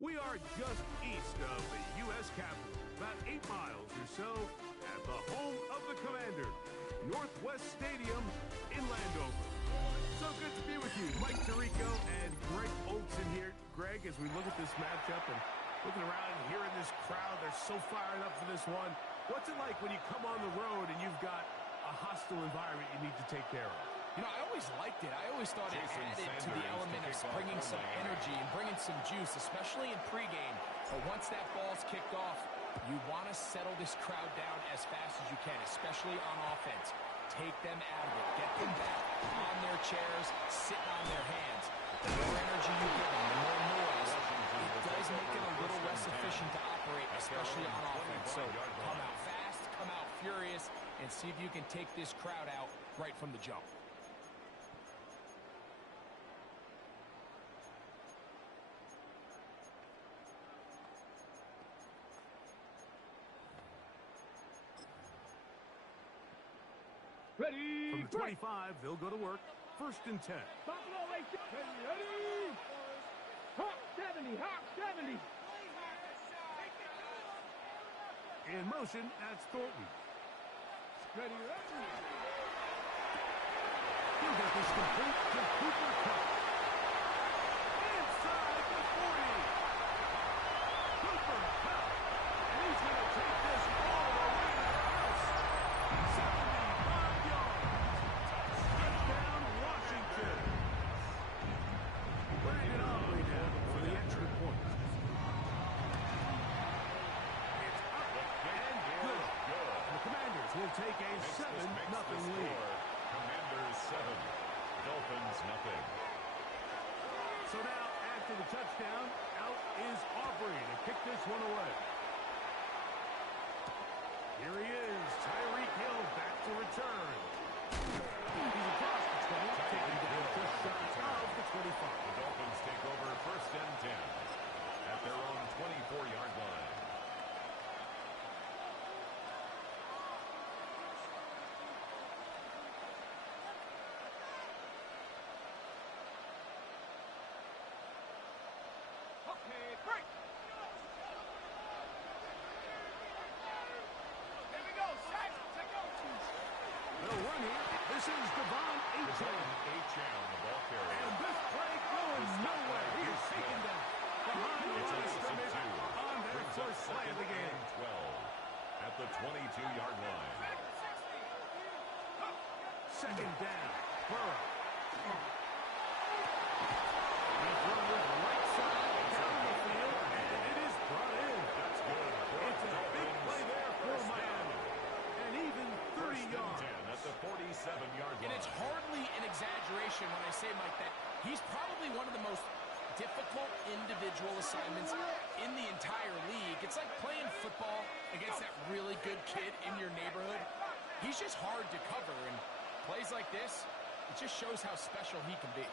We are just east of the U.S. Capitol, about 8 miles or so, at the home of the Commanders, Northwest Stadium in Landover. So good to be with you. Mike Tirico and Greg Olson here. Greg, as we look at this matchup and looking around and hearing this crowd, they're so fired up for this one. What's it like when you come on the road and you've got a hostile environment you need to take care of? You know, I always liked it. I always thought it added to the element of bringing some energy and bringing some juice, especially in pregame. But once that ball's kicked off, you want to settle this crowd down as fast as you can, especially on offense. Take them out of it. Get them back on their chairs, sitting on their hands. The more energy you give them, the more noise, it does make it a little less efficient to operate, especially on offense. So come out fast, come out furious, and see if you can take this crowd out right from the jump. Ready? From the 25, they'll go to work. 1st and 10. Buffalo Race. Ready? Hawk 70. Hawk 70. In motion, that's Thornton. Ready, ready. He'll get this complete to Cooper Kupp. Inside the 40. Cooper Kupp. And he's going to take this all the way to the house. 75 yards. Touchdown, Washington. Brandon Aubrey now for the extra point. It's up and good. And the Commanders will take a 7-0 lead. Commanders 7, Dolphins nothing. So now, after the touchdown, out is Aubrey to kick this one away. Here he is, Tyreek Hill back to return. He's across the 20, taking down just shy of the 25. The Dolphins take over 1st and 10 at their own 24-yard line. Okay, break. Here we go. Sack. Take over. They'll run here. This is Devon Achane. Achane, the ball carrier. And this play going nowhere. He is taken down behind the line of scrimmage on their first play of the game. 12 at the 22-yard line. 2nd down. Burrow. He's running with the right side down the field, and it is brought in. That's good. It's a big play there for Miami. And even 30 yards. 10 at the 47-yard line. And it's hardly an exaggeration when I say, Mike, that he's probably one of the most difficult individual assignments in the entire league. It's like playing football against that really good kid in your neighborhood. He's just hard to cover, and plays like this, it just shows how special he can be.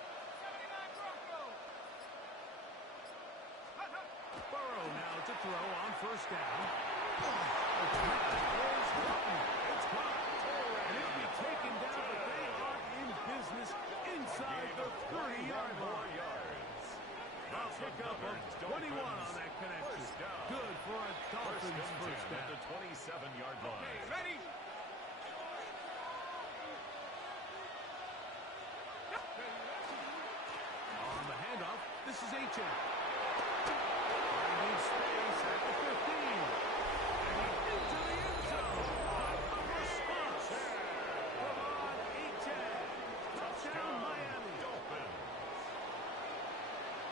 Burrow now to throw on 1st down. The pass is Hutton. It's caught. And it'll be taken down, but they are in business inside the 30-yard line. A pickup of 21 on that connection. Good for a Dolphins first down. At the 27-yard line. Okay, ready? On the handoff, this is Achane. Finding space at the 15. And into the end zone. A response. Devon Achane. Touchdown, Miami. Dolphins.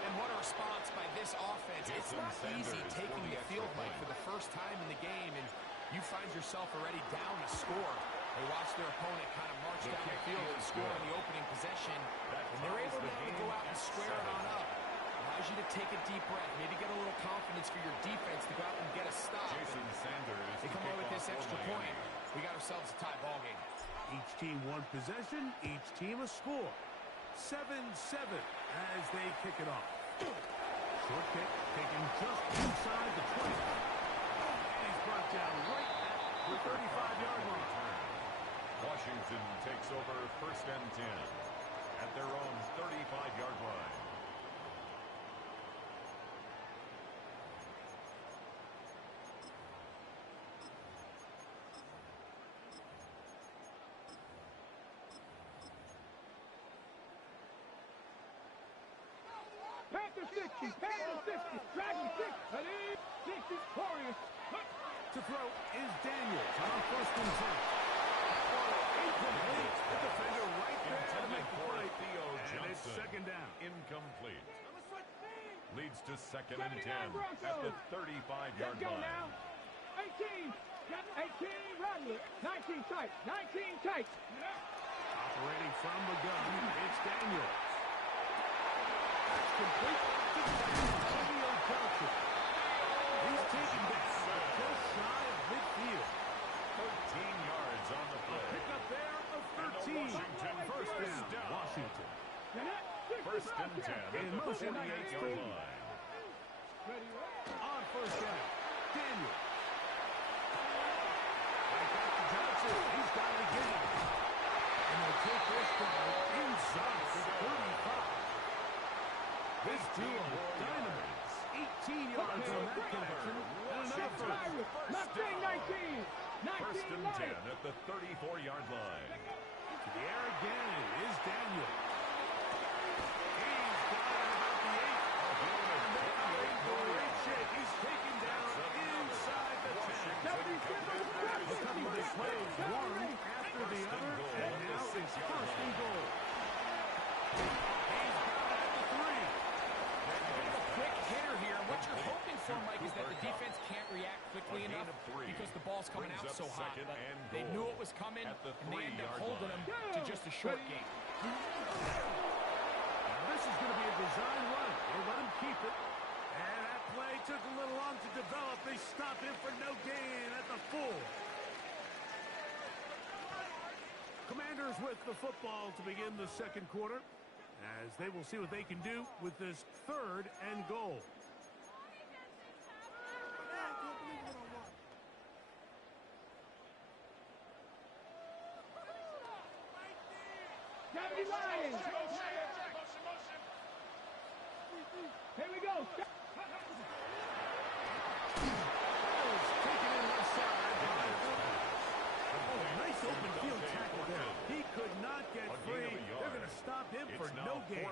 And what a response by this offense. It's not easy taking the field, Mike, for the first time in the game, and you find yourself already down a score. They watch their opponent kind of march down the field and score on the opening possession, and they're able now to go out and square it on up. Allows you to take a deep breath, maybe get a little confidence for your defense to go out and get a stop. Jason Sanders. They come away with this extra point. We got ourselves a tie ball game. Each team one possession, each team a score. 7-7 as they kick it off. Short kick taken just inside the 20. And he's brought down right at the 35-yard line. Washington takes over 1st and 10 at their own 35-yard line. Panther 60. Dragon 6. Ready? 60. Warriors. To throw is Daniels on 1st and 10. Incomplete. The defender right there to make the play. And it's 2nd down. Incomplete. Leads to 2nd and 10 at the 35-yard line. Now. 18. 18. Rattler. 19 tight. 19 tight. Operating from the gun, it's Daniels. That's complete to Julio Johnson. He's taking that just shy of midfield. 13 yards on the play. Pick up there of 13. First down, Washington. 1st and 10 In motion against 48-yard line. On 1st down, Daniels. Right back to Johnson. He's got it again. And they'll take this down inside the 35. This duo dynamites. 18 yards on that connection. And another first. Mustang 19. 1st and 10 at the 34-yard line. To the air again is Daniels. He's got it about the 8. And they are in great shape. He's taken down inside the 10. A couple of plays, one after the other, and now it's 1st and goal. He's got it at the 3. Quick hitter here. What you're hoping for, Mike, is that the defense can't react quickly enough because the ball's coming out so hot. But they knew it was coming, and they end up holding them to just a short gain. Now this is going to be a design run. They'll let him keep it. And that play took a little long to develop. They stop him for no gain at the 4. Commanders with the football to begin the 2nd quarter, as they will see what they can do with this 3rd and goal. Gravity Lions. Here we go. Taken in left side by nice open field tackle there. He could not get free. They're going to stop him for no gain.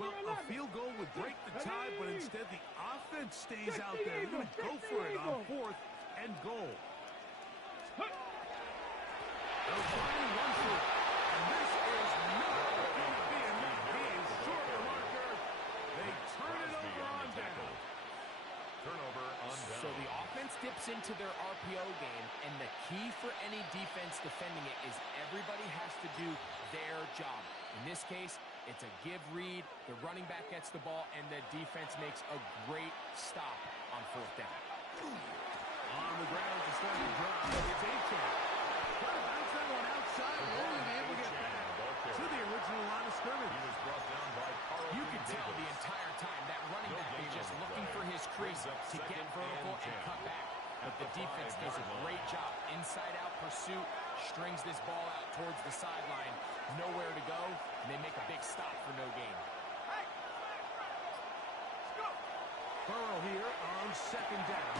Well, a field goal would break the tie, but instead the offense stays out there. They're going to go for it on 4th and goal. They're finding one for it. And this is not going to be enough. He is short of the marker. They turn it over on down. Turnover on down. So the offense dips into their RPO game, and the key for any defense defending it is everybody has to do their job. In this case, it's a give read. The running back gets the ball, and the defense makes a great stop on 4th down. On the ground to start the drive. It's A-Chain. Trying to bounce that one outside. Only able to get back to the original line of scrimmage. He was brought down by You can tell the entire time that running back is just looking for his crease to get vertical and cut back. But the defense does a great job. Inside-out pursuit, strings this ball out towards the sideline. Nowhere to go, and they make a big stop for no gain. Burrow here on 2nd down.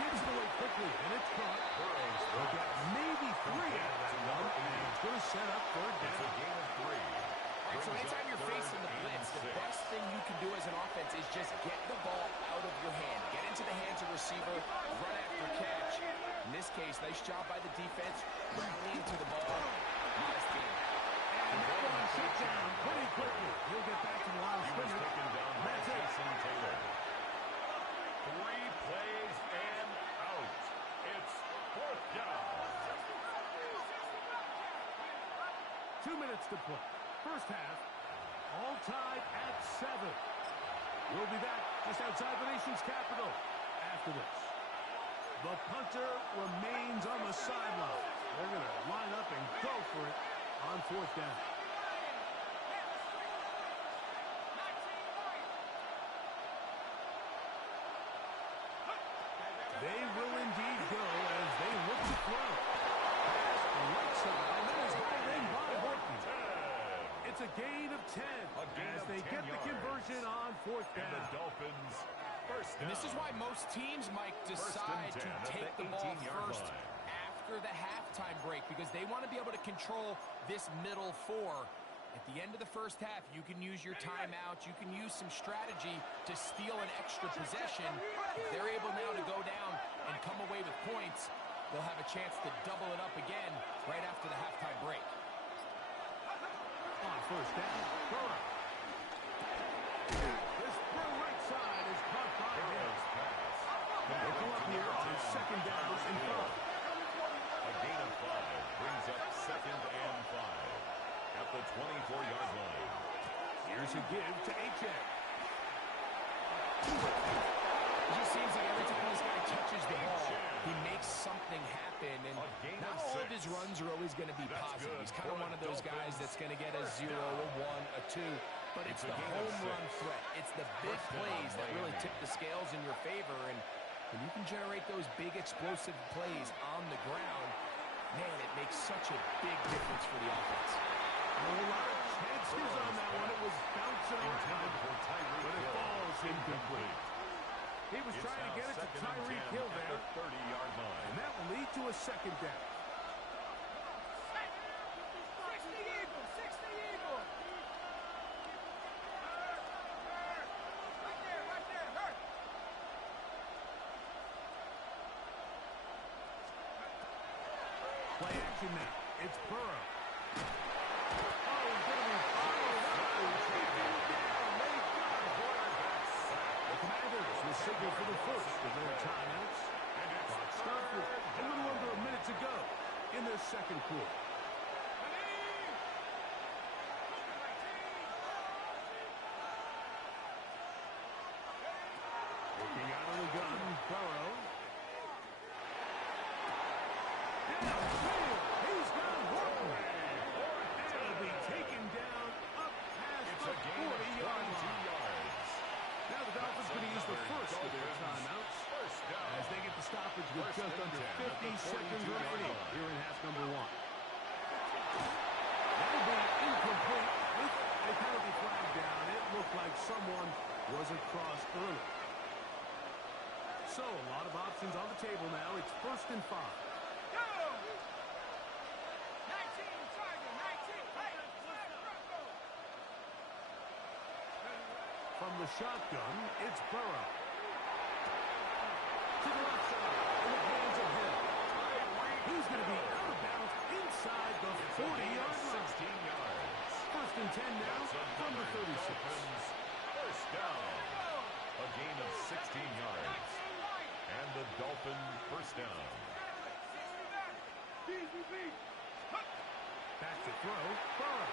Gets it away quickly, and it's caught. They'll get maybe 3 out of that one, and it's going to set up 3rd down. It's a gain of 3. All right, so anytime you're facing the blitz, the best thing you can do as an offense is just get the ball out of your hand. Get into the hands of receiver, run after catch. In this case, nice job by the defense, rallying to the ball. Nice game. And that one shut down pretty quickly. He'll get back to the line of He was scrimmage. taken down by That's it. Jason Taylor. 3 plays and out. It's 4th down. 2 minutes to play. First half, all tied at 7. We'll be back just outside the nation's capital after this. The punter remains on the sideline. They're going to line up and go for it on 4th down. They will indeed go as they look to throw. Pass right side, and that is hauled in by Horton. It's a gain of 10 as they get the conversion on 4th And the down. Dolphins first down. And this is why most teams, Mike, decide to 10 at take the the ball 18-yard first line. after the halftime break because they want to be able to control this middle 4. At the end of the first half, you can use your timeout. You can use some strategy to steal an extra possession. If they're able now to go down and come away with points, they'll have a chance to double it up again right after the halftime break. On first down, Burrow. This right side is caught by him. They'll come up here on second down and 5. A gain of 5 brings up 2nd and 5 at the 24-yard line. Here's a give to H.A. It just seems like every time this guy touches the ball, he makes something happen. And not all of his runs are always going to be positive. He's kind of one of those guys that's going to get a 0, a 1, a 2. But it's the home run threat. It's the big plays that really tip the scales in your favor. And when you can generate those big explosive plays on the ground, man, it makes such a big difference for the offense. A lot of chances on that one. It was bouncing around, but it falls incomplete. He was trying to get it to Tyreek Hill there. 30-yard line. And that will lead to a second down. 60 Eagles, 60 Eagles. Right there, hurt. Play action now. It's Burrow. Signal for the first of their timeouts. Clock stopped with a little under a minute to go in this second quarter. Looking out of the gun, Burrow. He's got one. And it'll be taken down up past the 40-yard line. Now the Dolphins going to use the first of their timeouts as they get the stoppage with just under 50 seconds remaining here in half number 1. That'll be incomplete with a penalty flag down. It looked like someone was across early. So a lot of options on the table now. It's 1st and 5. Go! 19, Tiger, 19. Hey, From the shotgun, it's Burrow. To the left side, in the hands of Hill. He's going to be out of bounds inside the 40-yard line. 16 yards. 1st and 10 now from the 36. First down. A gain of 16 yards. And the Dolphins first down. Back to throw, Burrow.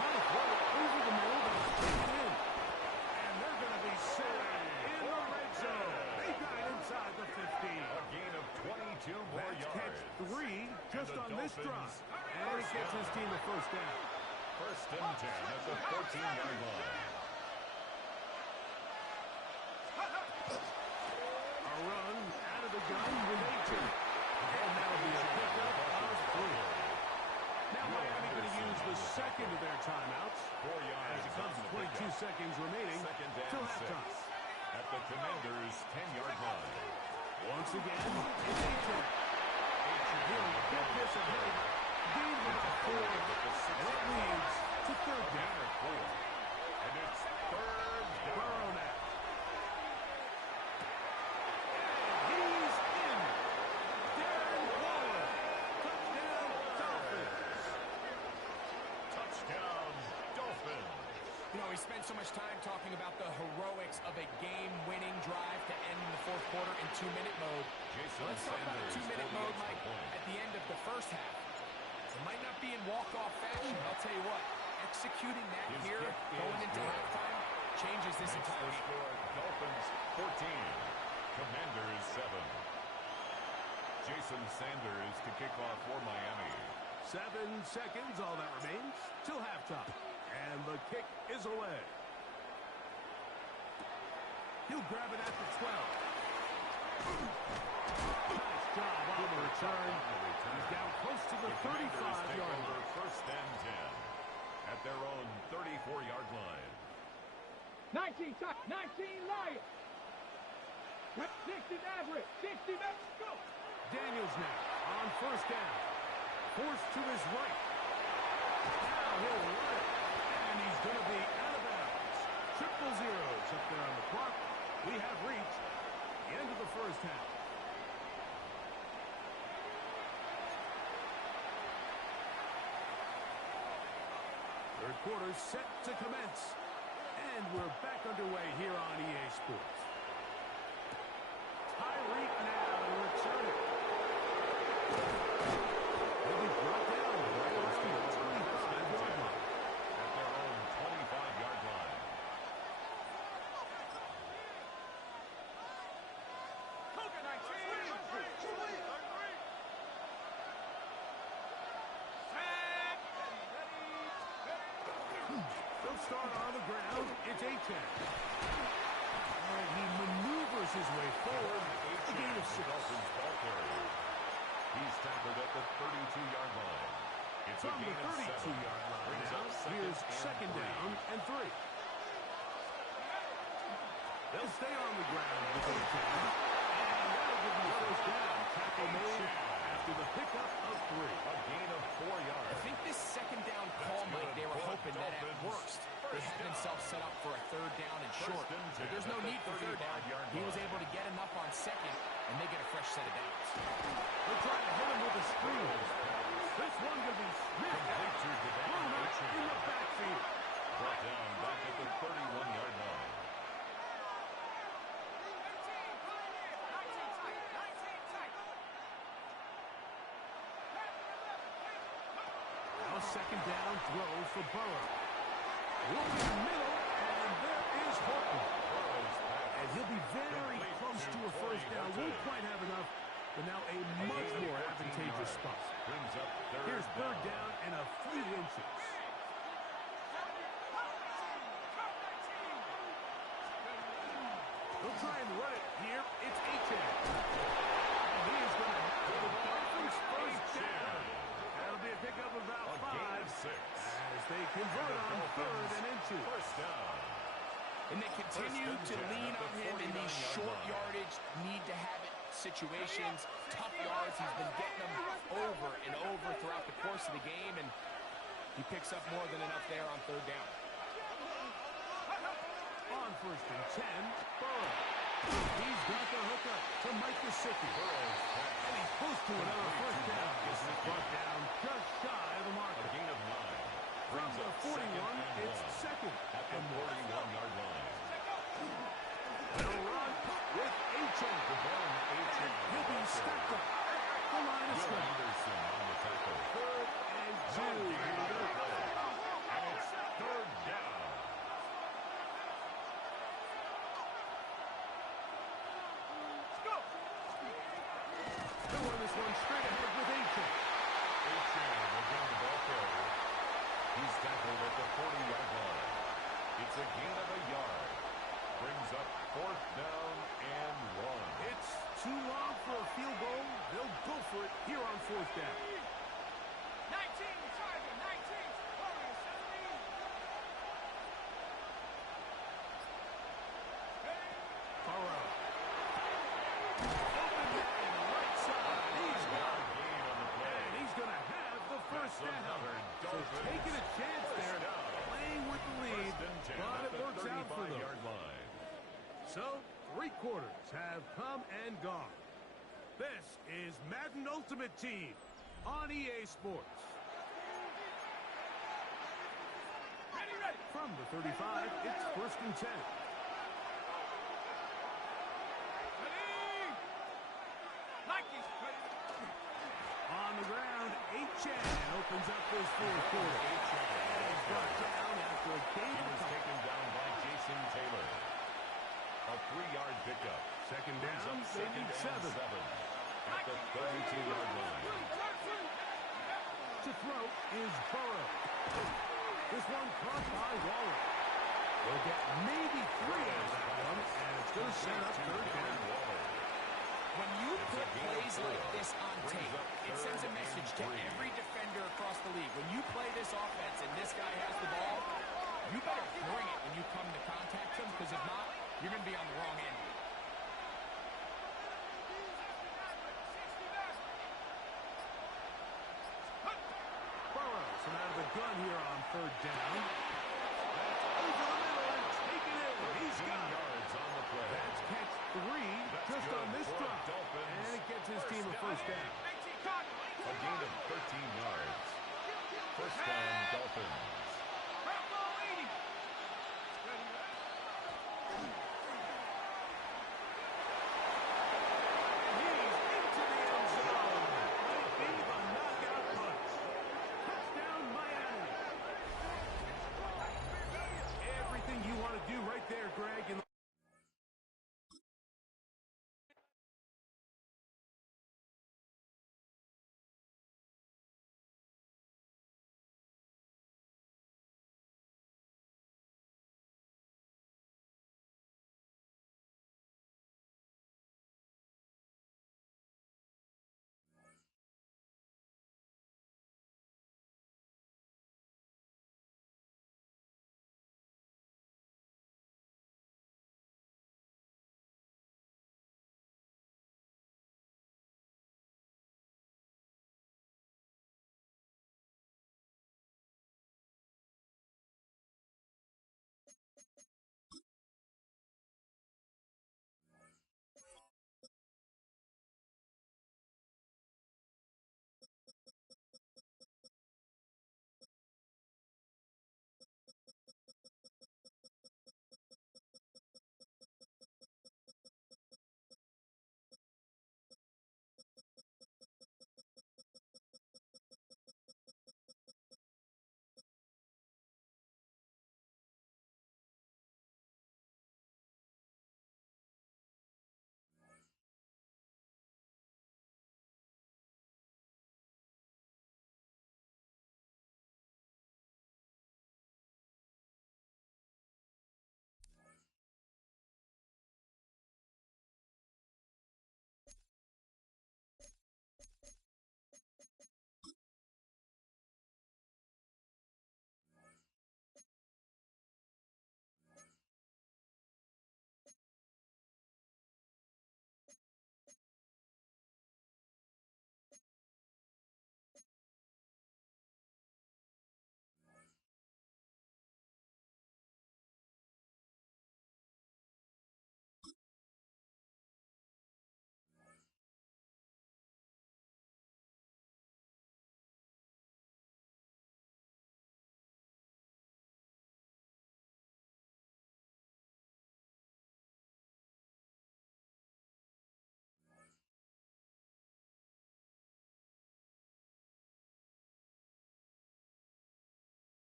Over the middle, but it's taken in. And they're going to be set in the red zone. They got it inside the 15. A gain of 22 more That's yards. catch 3 just on this drive. And he first gets down. his team the first down. 1st and 10 at the 14-yard line. A run out of the gun with 18. And that'll be a pickup of 3. Now Miami going to use the second of their timeouts. 4 yards. As it comes to 22 seconds remaining 2nd and till 6 halftime. at the Commanders' 10-yard line. Once again, it's H.A. He'll get this ahead. Gain about 4. And it leads to 3rd down. And it's 3rd down. Burrow now. He's in. Darren Waller. Touchdown, Dolphins. Touchdown, Dolphins. You know, we spent so much time talking about the heroics of a game-winning drive to end in the 4th quarter in 2-minute mode. Let's talk about 2-minute mode, Mike, at the end of the first half. It might not be in walk-off fashion, but I'll tell you what, executing that here, going into halftime, changes this entire game. Dolphins 14, Commanders 7. Jason Sanders to kick off for Miami. 7 seconds, all that remains, till halftime. And the kick is away. He'll grab it at the 12. Nice job on the return. He's down close to the 35-yard line. 1st and 10 at their own 34-yard line. 19, 19 Lions. 60 average, 60 go. Daniels now on 1st down. Forced to his right. Now he'll run it. And he's going to be out of bounds. Triple zeros up there on the clock. We have reached the end of the first half. Third quarter set to commence. And we're back underway here on EA Sports. Tyreek now to return it. He'll be brought down right around the 25-yard line. At their own 25-yard line. Cougar 19. Set. Ready. They'll start on the ground. It's A-10. And he maneuvers his way forward. A gain of 6. Dolphins ball carrier. He's tackled at the 32-yard line. It's From a the gain of 7. 32-yard line Brings now, up here's second down and 3. They'll stay on the ground with A-10. And that'll give them a first down. Tackle made after the pickup of 3. A gain of 4 yards. I think this second down call, Mike, they were hoping that at worst they had themselves set up for a third down and short. But there's no need for third down. He was able to get enough on second, and they get a fresh set of downs. They're trying to hit him with a screen. This one going to be Smith. Complete to Thrown out Devon in the backfield. Brought down back at the 31-yard line. 19 tight. Now a second down throw for Burrow. Looking in the middle, and there is Horton. And he'll be very close to a first down. Won't quite have enough, but now a much more advantageous spot. Brings up Here's third down and a few inches. They'll try and run it here. It's A-10. And he is going to have the Dolphins first down. That'll be a pickup of about 5 as they convert on third and inches. First down. And they continue to lean on him in these short yardage, need to have it situations, tough yards. He's been getting them over and over throughout the course of the game, and he picks up more than enough there on third down. On first and 10, Burrow. He's got the hookup to Mike Gesicki. And he's close to another first down. This is brought down just shy of the marker. A gain of 9. From the 41, it's second at the 41-yard line. They'll run with A-10. And he'll be stepped up at the line of scrimmage. Anderson on the tackle. Third and 2. Here we go. And it's third down. They'll run this one straight ahead with A-10. Again, the ball carrier. He's tackled at the 40-yard line. It's a gain of a yard. Brings up fourth down and 1. It's too long for a field goal. They'll go for it here on fourth down. 19 Tiger, 19. Warriors 17. Burrow. Open man, right side. He's got it. Gain on the play. And he's going to have the first down. So taking a chance there, playing with the lead, but it works out for them. Line. So, 3 quarters have come and gone. This is Madden Ultimate Team on EA Sports. Ready. From the 35, it's first and 10. Ready. Nike's ready. On the ground, A-Chan opens up this fourth quarter. He's brought down after a gain He of was 5. taken down by Jason Taylor. A 3-yard pickup. Second Brings down, up they second need and 7. 7 at the 32-yard line. To throw is Burrow. This one caught by Waller. They'll get maybe 3 out of that one, and it's going to set up third down. When you put plays like this on tape, it sends a message to every defender across the league. When you play this offense and this guy has the ball, you better bring it when you come to contact him, because if not, you're going to be on the wrong end. down. That's over the middle and taken in. He's got yards on the play. That's catch 3 just on this drive. And it gets his team a first down. A gain of 13 yards. First down, Dolphins.